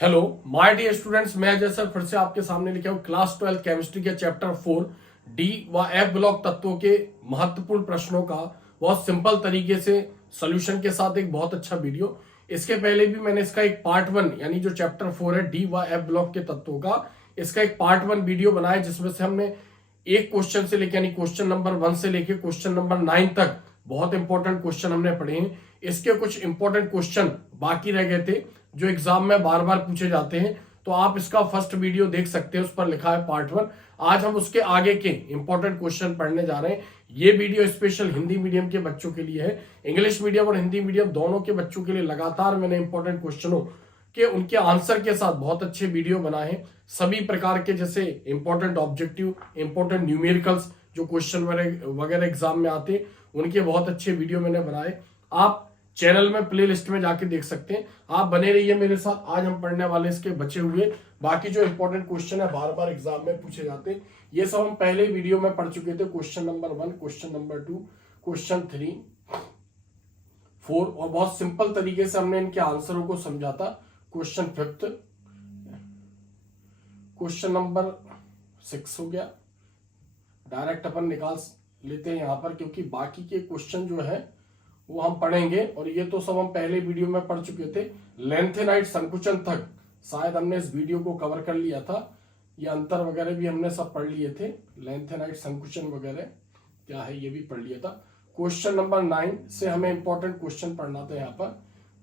Hello my dear students, मैं Ajay sir फिर से आपके सामने लेके आऊं क्लास 12 केमिस्ट्री के चैप्टर 4 डी व एफ ब्लॉक तत्वों के महत्वपूर्ण प्रश्नों का बहुत सिंपल तरीके से सॉल्यूशन के साथ एक बहुत अच्छा वीडियो। इसके पहले भी मैंने इसका एक पार्ट 1 यानी जो चैप्टर 4 है डी व एफ ब्लॉक के तत्वों का, इसका एक पार्ट 1 वीडियो बनाया जिसमें से हमने एक क्वेश्चन से लेके यानी क्वेश्चन नंबर 1 से लेके क्वेश्चन नंबर 9 तक बहुत इंपॉर्टेंट क्वेश्चन हमने पढ़े हैं। इसके कुछ इंपॉर्टेंट क्वेश्चन बाकी रह गए थे जो एग्जाम में बार बार पूछे जाते हैं, तो आप इसका फर्स्ट वीडियो देख सकते हैं, उस पर लिखा है पार्ट 1। आज हम उसके आगे के इंपॉर्टेंट क्वेश्चन पढ़ने जा रहे हैं। ये वीडियो स्पेशल हिंदी मीडियम के बच्चों के लिए है। इंग्लिश मीडियम और हिंदी मीडियम दोनों के बच्चों के लिए लगातार मैंने इंपॉर्टेंट क्वेश्चनों के उनके आंसर के साथ बहुत अच्छे वीडियो बनाए हैं। सभी प्रकार के जैसे इंपॉर्टेंट ऑब्जेक्टिव, इंपॉर्टेंट न्यूमेरिकल्स जो क्वेश्चन वगैरह एग्जाम में आते हैं, उनके बहुत अच्छे वीडियो मैंने बनाए। आप चैनल में प्ले लिस्ट में जाके देख सकते हैं। आप बने रहिए मेरे साथ। आज हम पढ़ने वाले इसके बचे हुए बाकी जो इंपॉर्टेंट क्वेश्चन है बार बार एग्जाम में पूछे जाते हैं, ये सब हम पहले वीडियो में पढ़ चुके थे। Question number 1, question number 2, question 3, 4 और बहुत सिंपल तरीके से हमने इनके आंसरों को समझा था। क्वेश्चन 5, क्वेश्चन नंबर 6 हो गया। डायरेक्ट अपन निकाल लेते हैं यहां पर, क्योंकि बाकी के क्वेश्चन जो है वो हम पढ़ेंगे और ये तो सब हम पहले वीडियो में पढ़ चुके थे। लेंथेनाइट संकुचन तक शायद हमने इस वीडियो को कवर कर लिया था। ये अंतर वगैरह भी हमने सब पढ़ लिए थे। लेंथेनाइट संकुचन वगैरह क्या है ये भी पढ़ लिया था। क्वेश्चन नंबर 9 से हमें इंपॉर्टेंट क्वेश्चन पढ़ना था। यहाँ पर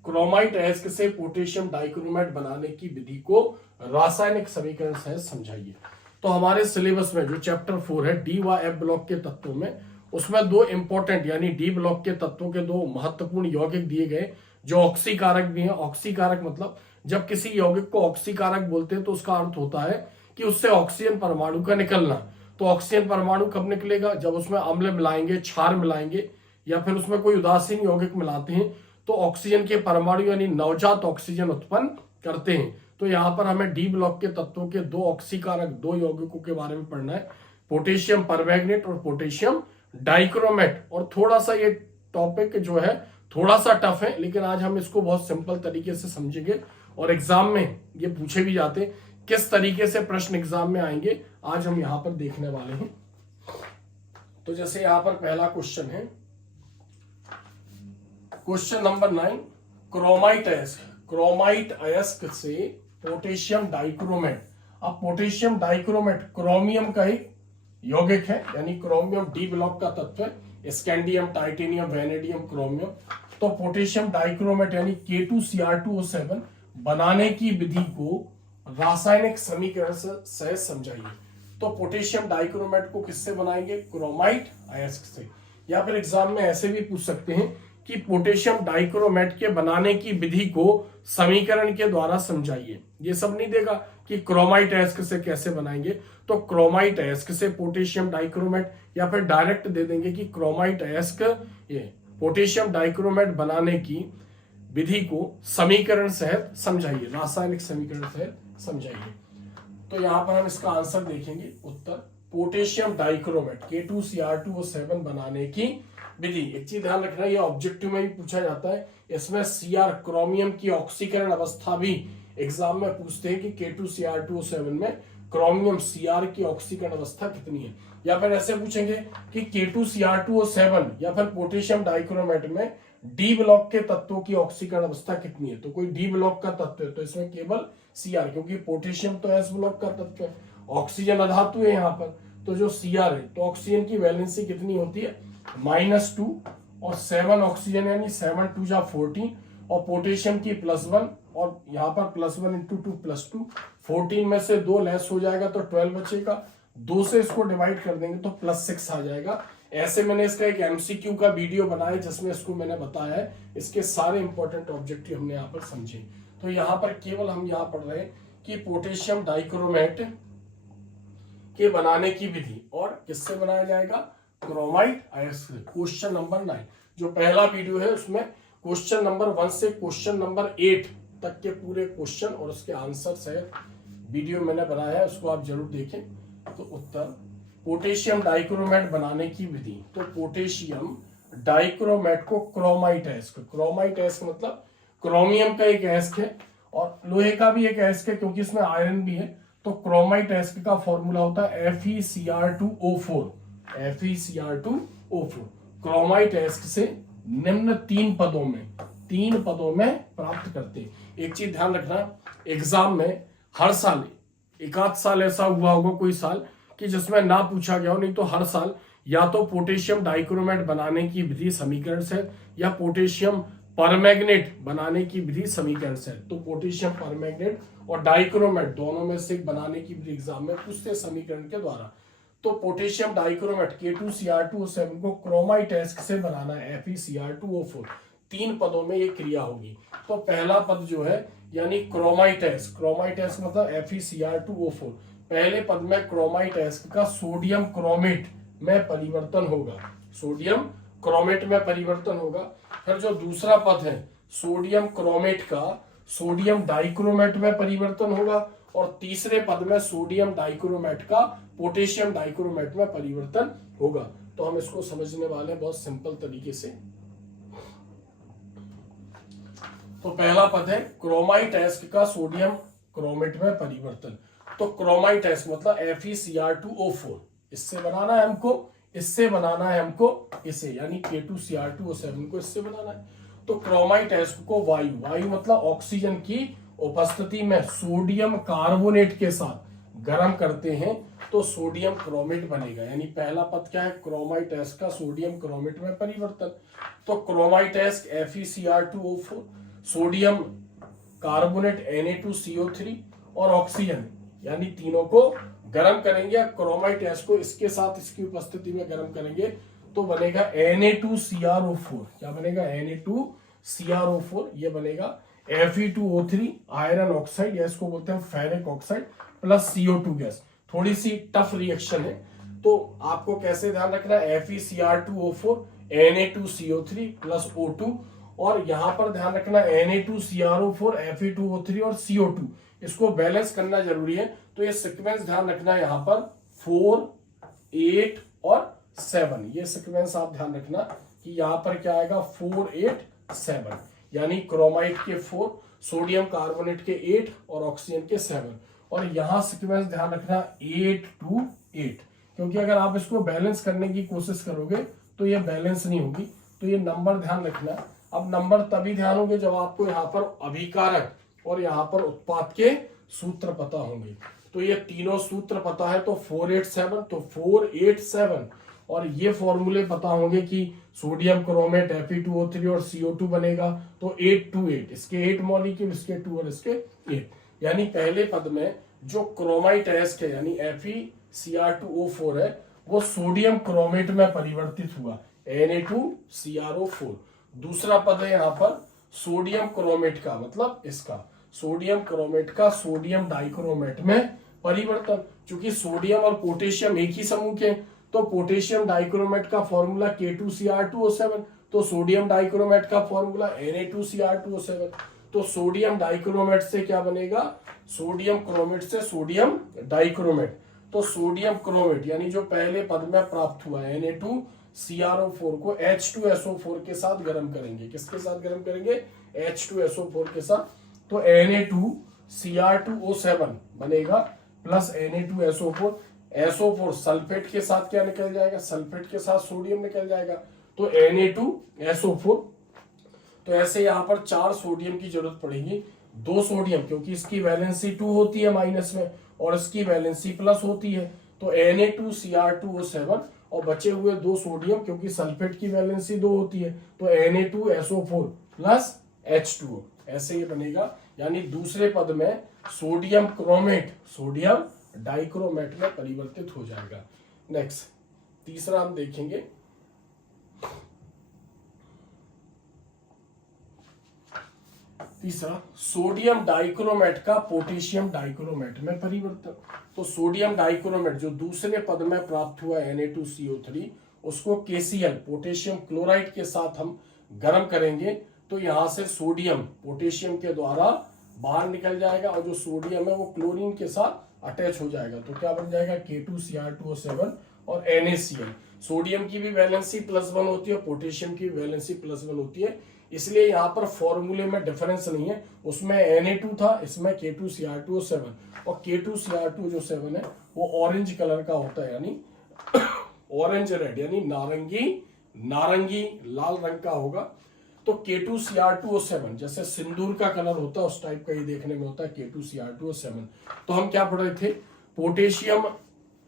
क्रोमाइट अयस्क से पोटेशियम डाइक्रोमेट बनाने की विधि को रासायनिक समीकरण से समझाइए। तो हमारे सिलेबस में जो चैप्टर 4 है डी व एफ ब्लॉक के तत्वों में, उसमें दो इंपॉर्टेंट यानी डी ब्लॉक के तत्वों के दो महत्वपूर्ण यौगिक दिए गए जो ऑक्सीकारक भी हैं। ऑक्सीकारक मतलब जब किसी यौगिक को ऑक्सीकारक बोलते हैं तो उसका अर्थ होता है कि उससे ऑक्सीजन परमाणु का निकलना। तो ऑक्सीजन परमाणु कब निकलेगा? जब उसमें अम्ल मिलाएंगे, क्षार मिलाएंगे या फिर उसमें कोई उदासीन यौगिक मिलाते हैं तो ऑक्सीजन के परमाणु यानी नवजात ऑक्सीजन उत्पन्न करते हैं। तो यहाँ पर हमें डी ब्लॉक के तत्वों के दो ऑक्सीकारक दो यौगिकों के बारे में पढ़ना है, पोटेशियम परमैंगनेट और पोटेशियम डाइक्रोमेट। और थोड़ा सा ये टॉपिक जो है थोड़ा सा टफ है, लेकिन आज हम इसको बहुत सिंपल तरीके से समझेंगे और एग्जाम में ये पूछे भी जाते हैं। किस तरीके से प्रश्न एग्जाम में आएंगे आज हम यहां पर देखने वाले हैं। तो जैसे यहां पर पहला क्वेश्चन है, क्वेश्चन नंबर 9, क्रोमाइट अयस्क। क्रोमाइट अयस्क से पोटेशियम डाइक्रोमेट। अब पोटेशियम डाइक्रोमेट क्रोमियम का ही यौगिक है, यानी क्रोमियम डी ब्लॉक का तत्व है। Scandium, titanium, vanadium, chromium. तो पोटेशियम डाइक्रोमेट यानी K2Cr2O7 बनाने की विधि को रासायनिक समीकरण से समझाइए। तो पोटेशियम डाइक्रोमेट को किससे बनाएंगे? क्रोमाइट अयस्क से। या फिर एग्जाम में ऐसे भी पूछ सकते हैं कि पोटेशियम डाइक्रोमेट के बनाने की विधि को समीकरण के द्वारा समझाइए। ये सब नहीं देगा कि क्रोमाइट अयस्क से कैसे बनाएंगे, तो क्रोमाइट अयस्क से पोटेशियम डाइक्रोमेट, या फिर डायरेक्ट दे देंगे कि क्रोमाइट अयस्क ये पोटेशियम डाइक्रोमेट बनाने की विधि को समीकरण सहित समझाइए, रासायनिक समीकरण सहित समझाइए। तो यहां पर हम इसका आंसर देखेंगे। उत्तर पोटेशियम डाइक्रोमेट K2Cr2O7 बनाने की विधि। एक चीज ध्यान रखना, ये ऑब्जेक्टिव में भी पूछा जाता है। इसमें Cr क्रोमियम की ऑक्सीकरण अवस्था भी एग्जाम में पूछते हैं कि K2Cr2O7 में क्रोमियम Cr की ऑक्सीकरण अवस्था कितनी है। या फिर ऐसे पूछेंगे कि K2Cr2O7 या फिर पोटेशियम डाइक्रोमेट में डी ब्लॉक के तत्वों की ऑक्सीकरण अवस्था कितनी है। तो कोई डी ब्लॉक का तत्व है तो इसमें केवल Cr, क्योंकि पोटेशियम तो एस ब्लॉक का तत्व है, ऑक्सीजन अधातु है यहाँ पर। तो जो Cr है तो ऑक्सीजन की वैलेंसी कितनी होती है? -2 और 7 ऑक्सीजन यानी 7 2 जा 14 और पोटेशियम की +1 और यहाँ पर +1 × 2 +2। 14 में से 2 लेस हो जाएगा तो 12 बचेगा। 2 से इसको डिवाइड कर देंगे तो +6 आ जाएगा। ऐसे मैंने इसका एक MCQ का वीडियो बनाया जिसमें इसको मैंने बताया है। इसके सारे इंपॉर्टेंट ऑब्जेक्टिव हमने यहाँ पर समझे। तो यहाँ पर केवल हम यहाँ पढ़ रहे हैं कि पोटेशियम डाइक्रोमेट के बनाने की विधि और किससे बनाया जाएगा? क्रोमाइट अयस्क। क्वेश्चन नंबर 9 जो पहला वीडियो है उसमें क्वेश्चन नंबर 1 से क्वेश्चन नंबर 8 तक के पूरे क्वेश्चन और उसके आंसर से वीडियो मैंने बनाया है, उसको आप जरूर देखें। तो उत्तर पोटेशियम डाइक्रोमेट बनाने की विधि। तो पोटेशियम डाइक्रोमेट को क्रोमाइट अयस्क, क्रोमाइट अयस्क मतलब क्रोमियम का एक अयस्क है और लोहे का भी एक एस्क है क्योंकि इसमें आयरन भी है। तो क्रोमाइट एस्क का फॉर्मूला होता है FeCr2O4। FeCr2O4 क्रोमाइट एस्क से निम्न तीन पदों में प्राप्त करते हैं। एक चीज ध्यान रखना, एग्जाम में हर साल एक आध साल ऐसा हुआ होगा कोई साल कि जिसमें ना पूछा गया हो, नहीं तो हर साल या तो पोटेशियम डाइक्रोमेट बनाने की विधि समीकरण से या पोटेशियम परमैंगनेट बनाने की विधि समीकरण से। तो पोटेशियम परमैंगनेट और डाइक्रोमेट दोनों में से बनाने की विधि एग्जाम में पूछते समीकरण के द्वारा। तो पोटेशियम डाइक्रोमेट K2Cr2O7 को क्रोमाइट एस्क से बनाना है FeCr2O4। तीन पदों में ये क्रिया होगी। तो पहला पद जो है यानी क्रोमाइट एस्क मतलब FeCr2O4। पहले पद में क्रोमाइट एस्क का सोडियम क्रोमेट में परिवर्तन होगा। फिर जो दूसरा पद है सोडियम क्रोमेट का सोडियम डाइक्रोमेट में परिवर्तन होगा। और तीसरे पद में सोडियम डाइक्रोमेट का पोटेशियम डाइक्रोमेट में परिवर्तन होगा। तो हम इसको समझने वाले हैं बहुत सिंपल तरीके से। तो पहला पद है क्रोमाइट एस्क का सोडियम क्रोमेट में परिवर्तन। तो क्रोमाइट एस्क मतलब FeCr2O4 इससे बनाना है हमको इसे यानी K2Cr2O7 को इससे बनाना है। तो क्रोमाइट एस्क को वायु मतलब ऑक्सीजन की उपस्थिति में सोडियम कार्बोनेट के साथ गर्म करते हैं तो सोडियम क्रोमेट बनेगा। यानी पहला पद क्या है, क्रोमाइट एस्क का सोडियम क्रोमेट में परिवर्तन। तो chromite ask FeCr2O4 sodium carbonate Na2CO3 और ऑक्सीजन यानी तीनों को गर्म करेंगे। क्रोमाइट एस्क को इसके साथ इसकी उपस्थिति में गर्म करेंगे तो बनेगा Na2CrO4। क्या बनेगा, Na2CrO4। ये बनेगा Fe2O3 आयरन ऑक्साइड या इसको बोलते हैं ferric oxide plus CO2 gas. थोड़ी सी टफ रिएक्शन है तो आपको कैसे ध्यान रखना है, FeCr2O4 Na2CO3 प्लस O2 और यहां पर ध्यान रखना Na2CrO4 Fe2O3 और CO2 इसको बैलेंस करना जरूरी है। तो ये सीक्वेंस ध्यान रखना है, यहां पर 4, 8 और 7 ये सीक्वेंस आप ध्यान रखना कि यहां पर क्या आएगा 4, 8, 7 यानी क्रोमाइट के 4, सोडियम कार्बोनेट के 8 और ऑक्सीजन के 7। और यहां सीक्वेंस ध्यान रखना 8 to 8 क्योंकि अगर आप इसको बैलेंस करने की कोशिश करोगे तो ये बैलेंस नहीं होगी। तो ये नंबर ध्यान रखना। अब नंबर तभी ध्यान होंगे जब आपको यहाँ पर अभिकारक और यहाँ पर उत्पाद के सूत्र पता होंगे। तो ये तीनों सूत्र पता है तो 487 तो 487 और ये फॉर्मूले पता होंगे कि सोडियम क्रोमेट Fe2O3 और CO2 बनेगा तो 8 to 8 इसके 8 मॉलिक्यूल इसके 2 और इसके 8 यानी पहले पद में जो क्रोमाइट एस्क है यानी FeCr2O4 है वो सोडियम क्रोमेट में परिवर्तित हुआ Na2CrO4। दूसरा पद है यहाँ पर सोडियम क्रोमेट का मतलब इसका सोडियम क्रोमेट का सोडियम डाइक्रोमेट में परिवर्तन। चूंकि सोडियम और पोटेशियम एक ही समूह के तो पोटेशियम डाइक्रोमेट का फॉर्मूला K2Cr2O7 तो सोडियम डाइक्रोमेट का फॉर्मूला Na2Cr2O7। तो सोडियम डाइक्रोमेट से क्या बनेगा, सोडियम क्रोमेट से सोडियम डाइक्रोमेट। तो सोडियम क्रोमेट यानी जो पहले पद में प्राप्त हुआ Na2CrO4 को H2SO4 के साथ गर्म करेंगे। किसके साथ गर्म करेंगे, H2SO4 के साथ। तो Na2Cr2O7 बनेगा प्लस Na2SO4 SO4 सल्फेट के साथ क्या निकल जाएगा, सल्फेट के साथ सोडियम निकल जाएगा तो Na2SO4। तो ऐसे यहां पर 4 सोडियम की जरूरत पड़ेगी, 2 सोडियम क्योंकि इसकी वैलेंसी 2 होती है माइनस में और इसकी वैलेंसी प्लस होती है तो Na2Cr2O7 और बचे हुए 2 सोडियम क्योंकि सल्फेट की वैलेंसी 2 होती है तो Na2SO4 प्लस H2O ऐसे ये बनेगा। यानी दूसरे पद में सोडियम क्रोमेट सोडियम डाइक्रोमेट में परिवर्तित हो जाएगा। नेक्स्ट तीसरा हम देखेंगे तीसरा सोडियम डाइक्रोमेट का पोटेशियम डाइक्रोमेट में परिवर्तन। तो सोडियम डाइक्रोमेट जो दूसरे पद में प्राप्त हुआ Na2CO3 उसको KCl पोटेशियम क्लोराइड के साथ हम गर्म करेंगे तो यहां से सोडियम पोटेशियम के द्वारा बाहर निकल जाएगा और जो सोडियम है वो क्लोरीन के साथ अटैच हो जाएगा तो क्या बन जाएगा K2Cr2O7 और NaCl। सोडियम की भी वैलेंसी +1 होती है, पोटेशियम की वैलेंसी +1 होती है, इसलिए यहाँ पर फॉर्मूले में डिफरेंस नहीं है, उसमें Na2 था, इसमें K2Cr2O7 और K2Cr2 जो 7 है वो ऑरेंज कलर का होता है, यानी ऑरेंज रेड, यानी नारंगी लाल रंग का होगा। तो K2Cr2O7 जैसे सिंदूर का कलर होता है उस टाइप का ये देखने में होता है K2Cr2O7। तो हम क्या पढ़ रहे थे, पोटेशियम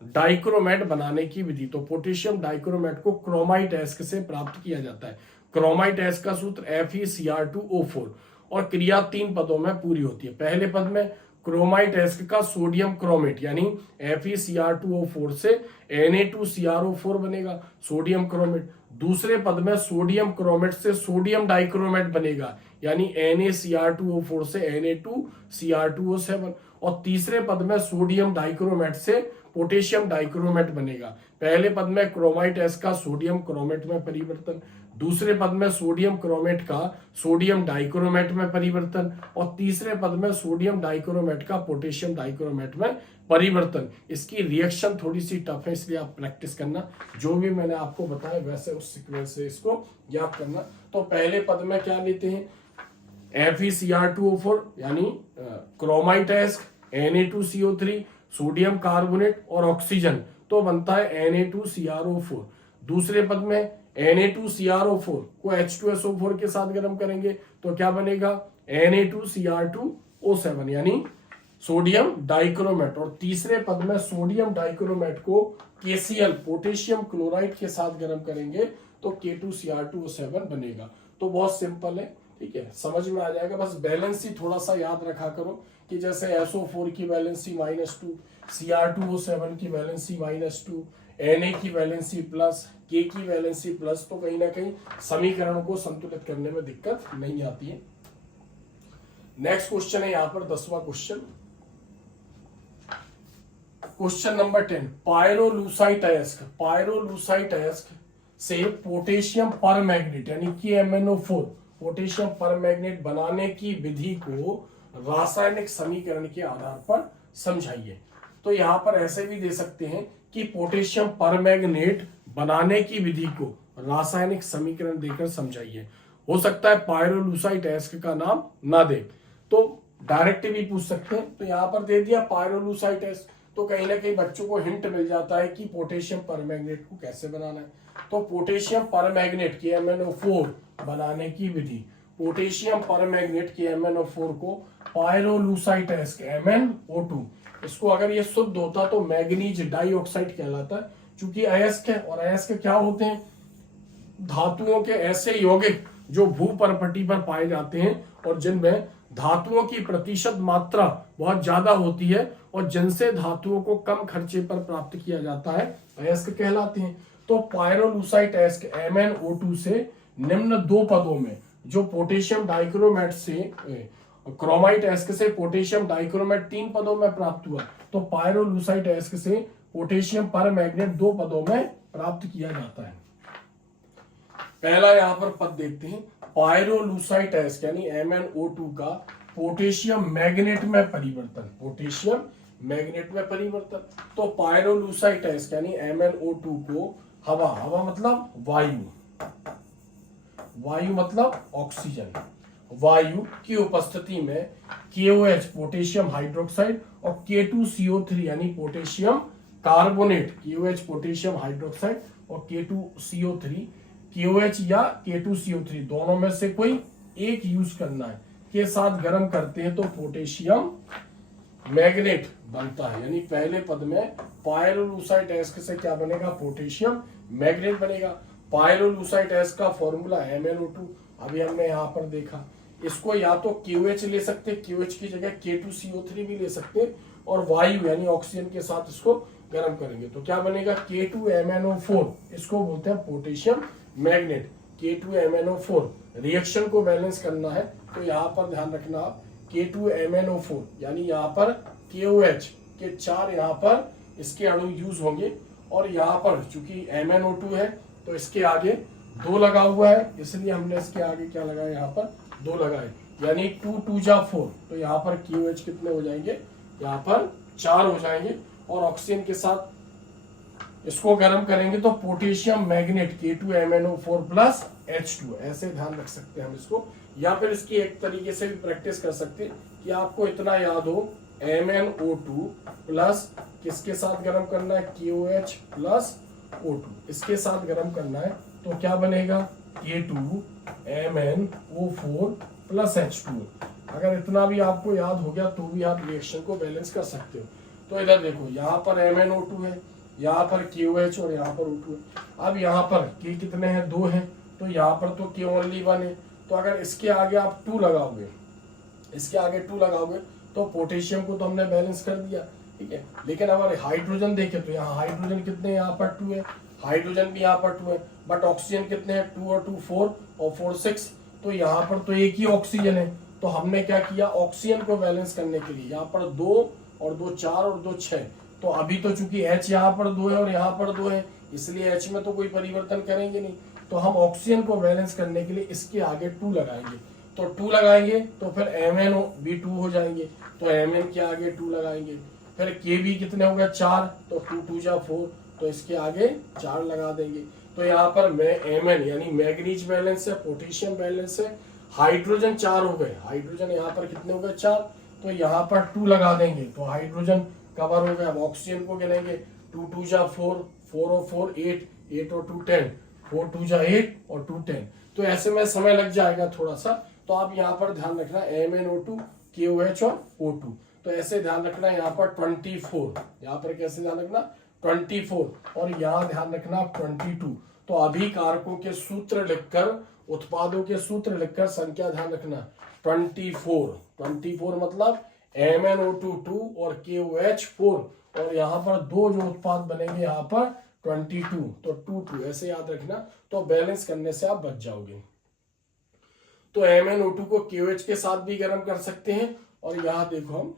डाइक्रोमेट बनाने की विधि। तो पोटेशियम डाइक्रोमेट को क्रोमाइट एस्क से प्राप्त किया जाता है। क्रोमाइट एस्क का सूत्र FeCr2O4 और क्रिया 3 पदों में पूरी होती है। पहले पद में क्रोमाइट एस्क का सोडियम क्रोमेट यानी FeCr2O4 से Na2CrO4 बनेगा, सोडियम क्रोमेट। दूसरे पद में सोडियम क्रोमेट से सोडियम डाइक्रोमेट बनेगा, यानी NaCr2O4 से Na2Cr2O7। और तीसरे पद में सोडियम डाइक्रोमेट से पोटेशियम डाइक्रोमेट बनेगा। पहले पद में क्रोमाइट एस्क का सोडियम क्रोमेट में परिवर्तन, दूसरे पद में सोडियम क्रोमेट का सोडियम डाइक्रोमेट में परिवर्तन और तीसरे पद में सोडियम डाइक्रोमेट का पोटेशियम डाइक्रोमेट में परिवर्तन। इसकी रिएक्शन थोड़ी सी टफ है, इसलिए आप प्रैक्टिस करना, जो भी मैंने आपको बताया वैसे उस सीक्वेंस से इसको याद करना। तो पहले पद में क्या लेते हैं, FeCr2O4 यानी chromite ask, Na2CO3, sodium carbonate और ऑक्सीजन, तो बनता है Na2CrO4। दूसरे पद में Na2CrO4 को H2SO4 के साथ गर्म करेंगे तो क्या बनेगा, Na2Cr2O7 यानी सोडियम डाइक्रोमेट। और तीसरे पद में सोडियम डाइक्रोमेट को KCl पोटेशियम क्लोराइड के साथ गर्म करेंगे तो K2Cr2O7 बनेगा। तो बहुत सिंपल है, ठीक है, समझ में आ जाएगा। बस बैलेंसी थोड़ा सा याद रखा करो कि जैसे SO4 की वैलेंसी -2, Cr2O7 की वैलेंसी -2, Na की वैलेंसी प्लस, K की वैलेंसी प्लस, तो कहीं ना कहीं समीकरणों को संतुलित करने में दिक्कत नहीं आती है। नेक्स्ट क्वेश्चन है यहाँ पर 10वां क्वेश्चन, क्वेश्चन नंबर 10। पायरोलूसाइट अयस्क से पोटेशियम परमैंगनेट यानी KMnO4 पोटेशियम परमैंगनेट बनाने की विधि को रासायनिक समीकरण के आधार पर समझाइए। तो यहाँ पर ऐसे भी दे सकते हैं कि पोटेशियम परमैंगनेट बनाने की विधि को रासायनिक समीकरण देकर समझाइए। हो सकता है पायरोलूसाइट अयस्क का नाम ना दे, तो डायरेक्ट भी पूछ सकते हैं। तो यहाँ पर दे दिया पायरोलूसाइट अयस्क, तो कहीं ना कहीं बच्चों को हिंट मिल जाता है कि पोटेशियम परमैंगनेट को कैसे बनाना है। तो पोटेशियम परमैंगनेट KMnO4 बनाने की विधि, पोटेशियम परमैंगनेट KMnO4 को पायरोलूसाइट अयस्क MnO2, इसको अगर ये शुद्ध होता तो मैग्नीज डाइऑक्साइड कहलाता है। चूंकि अयस्क है और अयस्क क्या होते हैं, धातुओं के ऐसे यौगिक जो भूपरपटी पर पाए जाते हैं और जिनमें धातुओं की प्रतिशत मात्रा बहुत ज्यादा होती है और जिनसे धातुओं को कम खर्चे पर प्राप्त किया जाता है, अयस्क कहलाते हैं। तो पायरोलूसाइट अयस्क MnO2 से निम्न 2 पदों में, जो पोटेशियम डाइक्रोमेट से क्रोमाइट अयस्क से पोटेशियम डाइक्रोमेट 3 पदों में प्राप्त हुआ, तो पायरोलूसाइट अयस्क से पोटेशियम परमैंगनेट 2 पदों में प्राप्त किया जाता है। पहला यहाँ पर पद देखते हैं, पायरोलूसाइट अयस्क यानी MnO2 का पोटेशियम मैग्नेट में परिवर्तन, पोटेशियम मैग्नेट में परिवर्तन। तो पायरोलूसाइट अयस्क यानी MnO2 को हवा मतलब वायु मतलब ऑक्सीजन, वायु की उपस्थिति में KOH पोटेशियम हाइड्रोक्साइड और K2CO3 यानी potassium carbonate, KOH potassium hydroxide और K2CO3, KOH या K2CO3 दोनों में से कोई एक यूज करना है, के साथ गर्म करते हैं तो पोटेशियम मैग्नेट बनता है। यानी पहले पद में पायरोलूसाइट अयस्क से क्या बनेगा, पोटेशियम मैग्नेट बनेगा। पायरोलूसाइट अयस्क का फॉर्मूला MnO2 अभी हमने यहाँ पर देखा। इसको या तो KOH ले सकते, KOH की जगह K2CO3 भी ले सकते और वायु यानी ऑक्सीजन के साथ इसको गर्म करेंगे तो क्या बनेगा, K2MnO4, इसको बोलते हैं पोटेशियम मैग्नेट, K2MnO4। रिएक्शन को बैलेंस करना है तो यहाँ पर ध्यान रखना आप, K2MnO4 यानी यहाँ पर KOH के 4 यहाँ पर इसके अणु यूज होंगे और यहाँ पर चूंकि MnO2 है तो इसके आगे 2 लगा हुआ है, इसलिए हमने इसके आगे क्या लगाया, यहाँ पर 2 लगाए, यानी 2 2 जा 4, तो यहाँ पर KOH कितने हो जाएंगे, यहाँ पर 4 हो जाएंगे और ऑक्सीजन के साथ इसको गर्म करेंगे तो potassium magnet K2MnO4 plus H2, ऐसे ध्यान रख सकते हैं हम इसको। या फिर इसकी एक तरीके से भी प्रैक्टिस कर सकते हैं कि आपको इतना याद हो MnO2 प्लस किसके साथ गर्म करना है, KOH प्लस O2, इसके साथ गर्म करना है तो क्या बनेगा K2MnO4 प्लस H2। अगर इतना भी आपको याद हो गया तो भी आप रिएक्शन को बैलेंस कर सकते हो। तो इधर देखो, यहाँ पर MnO2 है, यहाँ पर KOH और यहाँ पर O2 है। अब यहाँ पर K कितने हैं, 2 हैं, तो यहाँ पर तो K ओनली 1 है। तो अगर इसके आगे आप 2 लगाओगे, इसके आगे 2 लगाओगे तो पोटेशियम को तो हमने बैलेंस कर दिया, ठीक है। लेकिन अगर हाइड्रोजन देखें तो यहाँ हाइड्रोजन कितने हैं, यहाँ पर 2 है, हाइड्रोजन भी यहाँ पर 2 है, बट ऑक्सीजन कितने हैं, 2 और 2 4 और 4 6, तो यहाँ पर तो एक ही ऑक्सीजन है। तो हमने क्या किया, ऑक्सीजन को बैलेंस करने के लिए यहाँ पर 2 और 2 4 और 2 6, तो अभी तो चूंकि H यहाँ पर 2 है और यहाँ पर 2 है, इसलिए H में तो कोई परिवर्तन करेंगे नहीं। तो हम ऑक्सीजन को बैलेंस करने के लिए इसके आगे 2 लगाएंगे, तो 2 लगाएंगे तो फिर MnO भी 2 हो जाएंगे, तो Mn के आगे 2 लगाएंगे। फिर Kb कितने हो गए, 4, तो 2 2 जा 4, तो इसके आगे 4 लगा देंगे। तो यहाँ पर Mn यानी मैग्नीज बैलेंस है, पोटेशियम बैलेंस है, हाइड्रोजन 4 हो गए, हाइड्रोजन यहाँ पर कितने हो गए, 4, तो यहाँ पर 2 लगा देंगे तो हाइड्रोजन कवर हो गया। अब ऑक्सीजन को गिनेंगे, 2 2 जा 4, 4 और 4 8, 8 और 2 10, 4 2 जा 8 और 2 10, तो ऐसे में समय लग जाएगा थोड़ा सा। तो आप यहाँ पर ध्यान रखना MnO2 KOH और O2, तो ऐसे ध्यान रखना यहाँ पर 24, यहाँ पर कैसे ध्यान रखना 24, और यहाँ ध्यान रखना 22। तो अभी कारकों के सूत्र लिखकर, उत्पादों के सूत्र लिखकर संख्या ध्यान रखना 24 मतलब MnO2 2 और KOH 4, और यहाँ पर 2 जो उत्पाद बनेंगे यहाँ पर 22, तो 2 2 ऐसे याद रखना, तो बैलेंस करने से आप बच जाओगे। तो MnO2 को KOH के साथ भी गर्म कर सकते हैं, और यहाँ देखो हम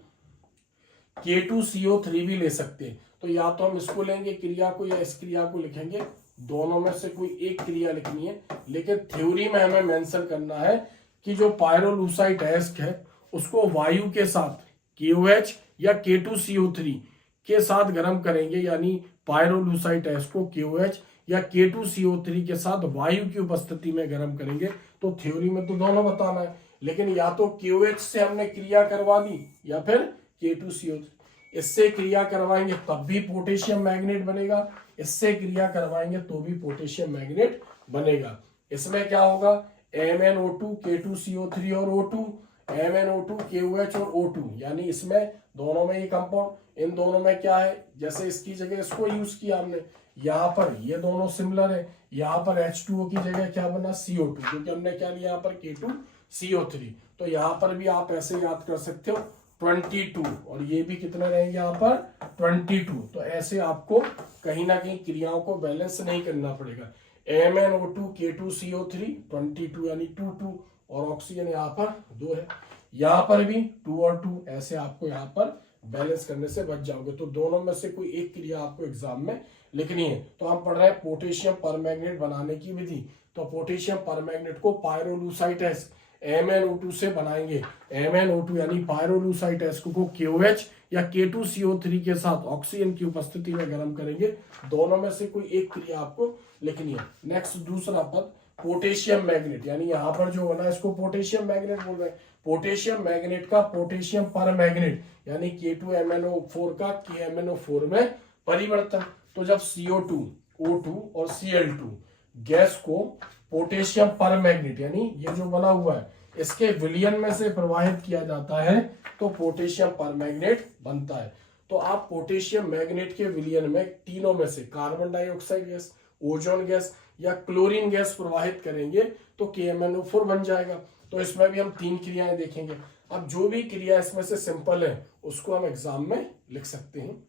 K2CO3 भी ले सकते हैं। तो या तो हम इसको लेंगे क्रिया को, या इस क्रिया को लिखेंगे, दोनों में से कोई एक क्रिया लिखनी है। लेकिन थ्योरी में हमें मेंशन करना है कि जो पायरोलूसाइट एस्क है उसको वायु के साथ KOH या K2CO3 के साथ गर्म करेंगे, यानी पायरोलूसाइट एस्क को KOH या K2CO3 के साथ वायु की उपस्थिति में गर्म करेंगे। तो थ्योरी में तो दोनों बताना है, लेकिन या तो KOH से हमने क्रिया करवा दी या फिर K2CO3, इससे क्रिया करवाएंगे तब भी पोटेशियम मैग्नेट बनेगा, इससे क्रिया करवाएंगे तो भी पोटेशियम मैग्नेट बनेगा। इसमें क्या होगा, MnO2 K2CO3 और O2, MnO2 KOH और O2, यानी इसमें दोनों में ये कंपाउंड, इन दोनों में क्या है, जैसे इसकी जगह इसको यूज किया हमने, यहाँ पर ये दोनों सिमिलर है, यहाँ पर H2O की जगह क्या बना CO2, क्योंकि हमने क्या लिया यहाँ पर K2CO3। तो यहाँ पर भी आप ऐसे याद कर सकते हो 22, और ये भी कितने रहेंगे यहाँ पर 22। तो ऐसे आपको कहीं ना कहीं क्रियाओं को बैलेंस नहीं करना पड़ेगा। MnO2 K2CO3 22 यानी 2 2, और ऑक्सीजन यहाँ पर 2 है, यहाँ पर भी 2 और 2, ऐसे आपको यहाँ पर बैलेंस करने से बच जाओगे। तो दोनों में से कोई एक क्रिया आपको एग्जाम में लिखनी है। तो हम पढ़ रहे हैं पोटेशियम परमैंगनेट बनाने की विधि। तो पोटेशियम परमैंगनेट को पायरोलूसाइट एस्क MnO2 से बनाएंगे। MnO2 यानी पायरोलूसाइट एस्क को KOH या K2CO3 के साथ ऑक्सीजन की उपस्थिति में गर्म करेंगे। दोनों में से कोई एक क्रिया आपको लिखनी है। नेक्स्ट दूसरा पद पोटेशियम मैग्नेट, यानी यहाँ पर जो बना इसको पोटेशियम मैग्नेट बोल रहे हैं। पोटेशियम मैग्नेट का पोटेशियम परमैंगनेट यानी K2MnO4 का KMnO4 में परिवर्तन। तो जब CO2, O2 और Cl2 गैस को पोटेशियम परमैंगनेट यानी ये जो बना हुआ है इसके विलयन में से प्रवाहित किया जाता है तो पोटेशियम परमैंगनेट बनता है। तो आप पोटेशियम मैग्नेट के विलयन में तीनों में से carbon dioxide gas, ozone gas या क्लोरीन गैस प्रवाहित करेंगे तो KMnO4 बन जाएगा। तो इसमें भी हम 3 क्रियाएं देखेंगे। अब जो भी क्रिया इसमें से सिंपल है उसको हम एग्जाम में लिख सकते हैं।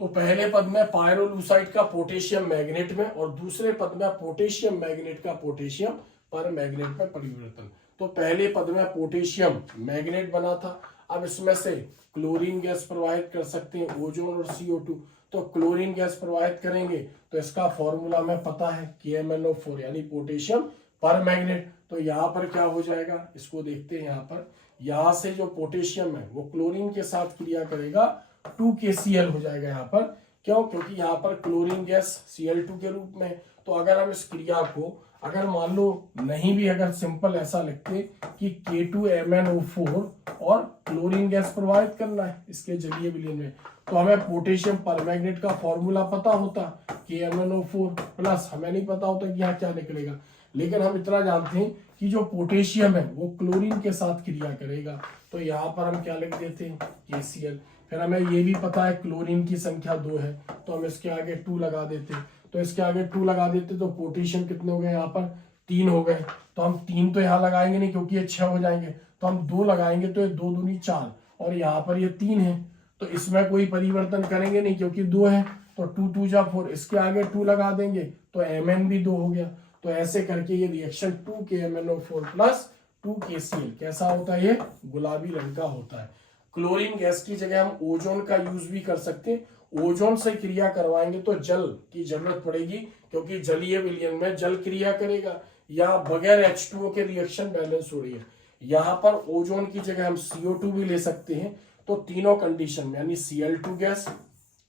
तो पहले पद में पायरोलूसाइड का पोटेशियम मैग्नेट में, और दूसरे पद में पोटेशियम मैग्नेट का पोटेशियम परमैंगनेट में परिवर्तन। तो पहले पद में पोटेशियम मैग्नेट बना था, अब इसमें से क्लोरीन गैस प्रवाहित कर सकते हैं, ओजोन और CO2। तो क्लोरीन गैस प्रवाहित करेंगे तो इसका फॉर्मूला में पता है KMnO4 यानी पोटेशियम परमैंगनेट। तो यहाँ पर क्या हो जाएगा इसको देखते हैं। यहाँ पर यहाँ से जो पोटेशियम है वो क्लोरीन के साथ क्रिया करेगा 2KCl हो जाएगा यहाँ पर क्यों? क्योंकि यहाँ पर क्लोरीन गैस Cl2 के रूप में है। तो अगर हम इस क्रिया को अगर मान लो नहीं भी अगर सिंपल ऐसा लिखते कि K2MnO4 और क्लोरीन गैस प्रवाहित करना है इसके जलीय विलयन में, तो हमें पोटेशियम परमैंगनेट का फॉर्मूला पता होता KMnO4 प्लस, हमें नहीं पता होता कि यहाँ क्या निकलेगा, लेकिन हम इतना जानते हैं कि जो पोटेशियम है वो क्लोरीन के साथ क्रिया करेगा। तो यहाँ पर हम क्या लिख देते हैं KCl। फिर हमें ये भी पता है क्लोरीन की संख्या 2 है, तो हम इसके आगे 2 लगा देते हैं। तो इसके आगे 2 लगा देते तो पोटेशियम कितने हो गए? यहाँ पर 3 हो गए। तो हम 3 तो यहाँ लगाएंगे नहीं क्योंकि ये 6 हो जाएंगे, तो हम 2 लगाएंगे तो ये 2 दूनी 4 और यहाँ पर ये 3 है, तो इसमें कोई परिवर्तन करेंगे नहीं क्योंकि 2 है। तो 2 2 जा 4, इसके आगे 2 लगा देंगे तो Mn भी 2 हो गया। तो ऐसे करके ये रिएक्शन 2KMnO4 प्लस 2KCl कैसा होता है? ये गुलाबी रंग का होता है। क्लोरीन गैस की जगह हम ओजोन का यूज भी कर सकते हैं। ओजोन से क्रिया करवाएंगे तो जल की जरूरत पड़ेगी क्योंकि जलीय विलयन में जल क्रिया करेगा, या बगैर H2O के रिएक्शन बैलेंस हो रही है। यहाँ पर ओजोन की जगह हम CO2 भी ले सकते हैं। तो तीनों कंडीशन में यानी Cl2 गैस,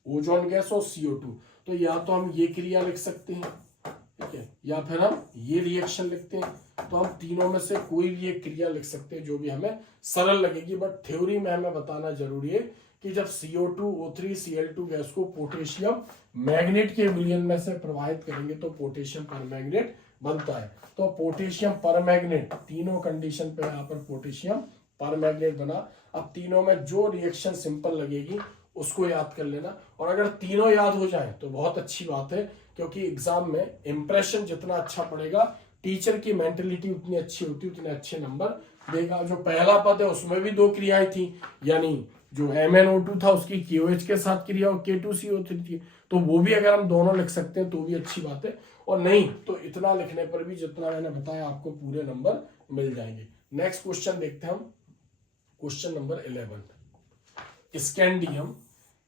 ओजोन गैस और CO2, तो या तो हम ये क्रिया लिख सकते हैं, ठीक है, या फिर हम ये रिएक्शन लिखते हैं। तो हम तीनों में से कोई भी एक क्रिया लिख सकते हैं जो भी हमें सरल लगेगी, बट थ्योरी में हमें बताना जरूरी है कि जब CO2O3 Cl2 गैस को पोटेशियम मैग्नेट के विलयन में से प्रवाहित करेंगे तो पोटेशियम परमैंगनेट बनता है। तो पोटेशियम परमैंगनेट तीनों कंडीशन पे यहाँ पर पोटेशियम परमैंगनेट बना। अब तीनों में जो रिएक्शन सिंपल लगेगी उसको याद कर लेना, और अगर तीनों याद हो जाए तो बहुत अच्छी बात है, क्योंकि एग्जाम में इंप्रेशन जितना अच्छा पड़ेगा, टीचर की मेंटेलिटी उतनी अच्छी होती, उतने अच्छे नंबर देगा। जो पहला पद है उसमें भी 2 क्रियाएं थी, यानी जो MnO2 था उसकी KOH के साथ क्रिया और K2CO3 थी, तो वो भी अगर हम दोनों लिख सकते हैं तो भी अच्छी बात है, और नहीं तो इतना लिखने पर भी जितना मैंने बताया आपको पूरे नंबर मिल जाएंगे। नेक्स्ट क्वेश्चन देखते हैं हम, क्वेश्चन नंबर 11। स्कैंडियम,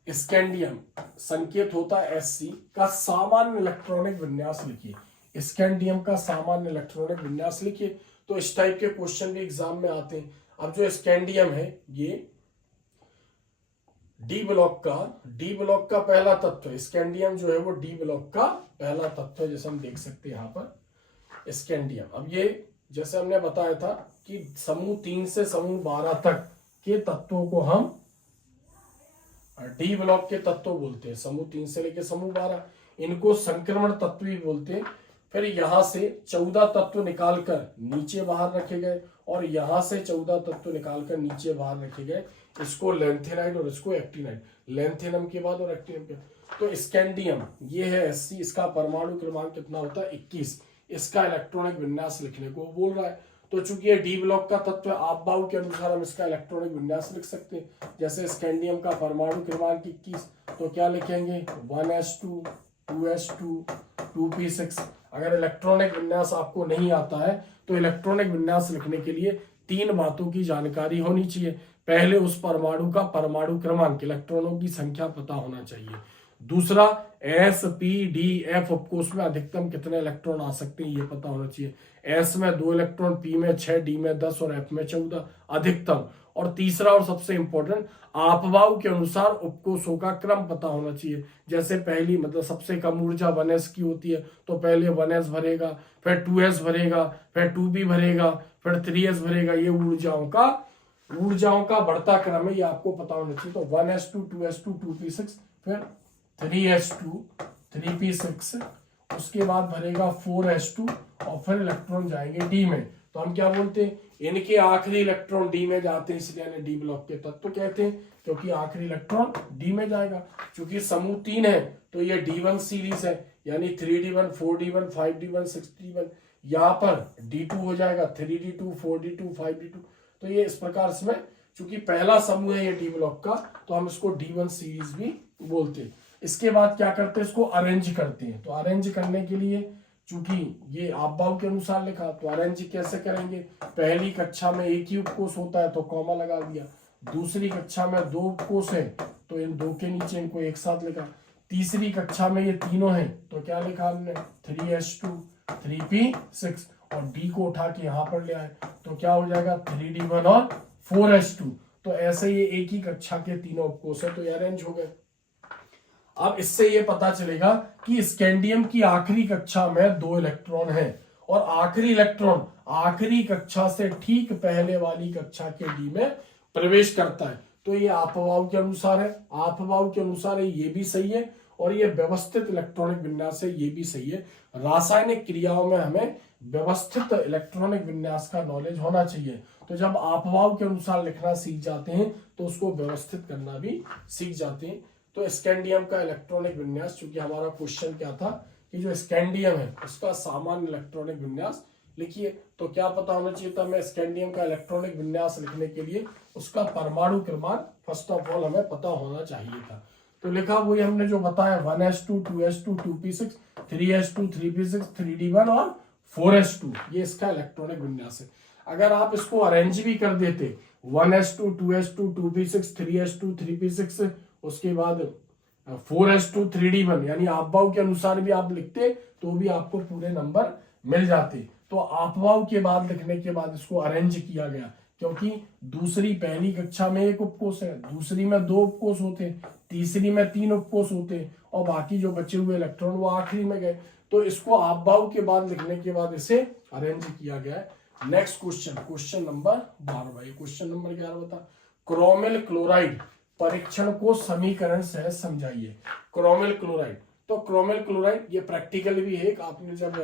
स्कैंडियम संकेत होता है Sc का सामान्य इलेक्ट्रॉनिक विन्यास लिखिए। स्कैंडियम का सामान्य इलेक्ट्रॉनिक विन्यास लिखिए। तो इस टाइप के क्वेश्चन भी एग्जाम में आते हैं। अब जो स्कैंडियम है ये डी ब्लॉक का पहला तत्व है। स्कैंडियम जो है वो डी ब्लॉक का पहला तत्व है, जैसे हम देख सकते हैं यहाँ पर स्कैंडियम। अब ये जैसे हमने बताया था कि समूह 3 से समूह 12 तक के तत्वों को हम डी ब्लॉक के तत्व बोलते हैं। समूह 3 से लेकर समूह 12 इनको संक्रमण तत्व भी बोलते हैं। फिर यहां से 14 तत्व निकालकर नीचे बाहर रखे गए, और यहां से 14 तत्व निकालकर नीचे बाहर रखे गए, इसको लेंथेनाइड और इसको एक्टिनाइड, लेंथेनम के बाद और एक्टिनम के। तो स्कैंडियम ये है Sc, इसका परमाणु क्रमांक कितना होता है? 21। इसका इलेक्ट्रॉनिक विन्यास लिखने को बोल रहा है। तो चूंकि ये डी ब्लॉक का तत्व है, आपबाऊ के अनुसार हम इसका इलेक्ट्रॉनिक विन्यास लिख सकते हैं। जैसे स्कैंडियम का परमाणु क्रमांक 21, तो क्या लिखेंगे? 1s2 2s2 2p6। अगर इलेक्ट्रॉनिक विन्यास आपको नहीं आता है तो इलेक्ट्रॉनिक विन्यास लिखने के लिए 3 बातों की जानकारी होनी चाहिए। पहले उस परमाणु का परमाणु क्रमांक, इलेक्ट्रॉनों की संख्या पता होना चाहिए। दूसरा S P D F उपकोष में अधिकतम कितने इलेक्ट्रॉन आ सकते हैं ये पता होना चाहिए। S में 2 इलेक्ट्रॉन, P में 6, D में 10 और F में 14 अधिकतम। और तीसरा और सबसे इंपॉर्टेंट, आपबाऊ के अनुसार उपकोषों का क्रम पता होना चाहिए। जैसे पहली मतलब सबसे कम ऊर्जा 1s की होती है, तो पहले 1s भरेगा, फिर 2s भरेगा, फिर 2p भरेगा, फिर 3s भरेगा। ये ऊर्जाओं का बढ़ता क्रम है, ये आपको पता होना चाहिए। तो 1s2 2s2 2p6, फिर 3s2 3p6, उसके बाद भरेगा 4s2 और फिर इलेक्ट्रॉन जाएंगे डी में। तो हम क्या बोलते हैं? इनके आखिरी इलेक्ट्रॉन डी में जाते हैं, इसलिए इन्हें डी ब्लॉक के तत्व कहते हैं, क्योंकि आखिरी इलेक्ट्रॉन डी में जाएगा। चूंकि समूह 3 है तो ये D1 सीरीज है, यानी 3d1 4d1 5d1 6d1। यहाँ पर D2 हो जाएगा 3d2 4d2 5d2। तो ये इस प्रकार से, चूंकि पहला समूह है ये डी ब्लॉक का, तो हम इसको D1 सीरीज भी बोलते हैं। इसके बाद क्या करते हैं? इसको अरेंज करते हैं। तो अरेंज करने के लिए, चूंकि ये आपबाऊ के अनुसार लिखा, तो अरेंज कैसे करेंगे? पहली कक्षा में एक ही उपकोष होता है तो कॉमा लगा दिया। दूसरी कक्षा में 2 उपकोष है तो इन 2 के नीचे इनको एक साथ लिखा। तीसरी कक्षा में ये तीनों हैं तो क्या लिखा हमने? 3s2 3p6, और डी को उठा के यहाँ पर ले आए तो क्या हो जाएगा? 3d1 और 4s2। तो ऐसे ये एक ही कक्षा के तीनों उपकोष है, तो ये अरेंज हो गए। अब इससे ये पता चलेगा कि स्कैंडियम की आखिरी कक्षा में 2 इलेक्ट्रॉन है और आखिरी इलेक्ट्रॉन आखिरी कक्षा से ठीक पहले वाली कक्षा के डी में प्रवेश करता है। तो ये आपभाव के अनुसार है, आपभाव के अनुसार ये भी सही है और ये व्यवस्थित इलेक्ट्रॉनिक विन्यास है, ये भी सही है। रासायनिक क्रियाओं में हमें व्यवस्थित इलेक्ट्रॉनिक विन्यास का नॉलेज होना चाहिए। तो जब आपभाव के अनुसार लिखना सीख जाते हैं तो उसको व्यवस्थित करना भी सीख जाते हैं। तो स्कैंडियम का इलेक्ट्रॉनिक विन्यास, चूंकि हमारा क्वेश्चन क्या था कि जो स्कैंडियम है उसका सामान्य इलेक्ट्रॉनिक विन्यास लिखिए, तो क्या पता होना चाहिए था हमें स्कैंडियम का इलेक्ट्रॉनिक विन्यास लिखने के लिए उसका परमाणु क्रमांक फर्स्ट ऑफ ऑल हमें पता होना चाहिए था। तो लिखा वही हमने जो बताया 1s2 2s2 2p6 3s2 3p6 3d1 और 4s2, ये इसका इलेक्ट्रॉनिक विन्यास है। अगर आप इसको अरेंज भी कर देते 1s2 2s2 2p6 3s2 3p6 उसके बाद 4s2 3d1 यानी आपभाव के अनुसार भी आप लिखते तो भी आपको पूरे नंबर मिल जाते। तो आपभाव के बाद लिखने के बाद इसको अरेंज किया गया क्योंकि दूसरी पहली कक्षा में 1 उपकोष है, दूसरी में 2 उपकोष होते, तीसरी में 3 उपकोष होते और बाकी जो बचे हुए इलेक्ट्रॉन वो आखिरी में गए। तो इसको आपभाव के बाद लिखने के बाद इसे अरेंज किया गया है। Next question, question number 12। Question number 11 बता, क्रोमिल क्लोराइड परीक्षण को समीकरण से समझाइए। क्रोमिल क्लोराइड, तो क्रोमिल क्लोराइड ये प्रैक्टिकल भी है। आपने जब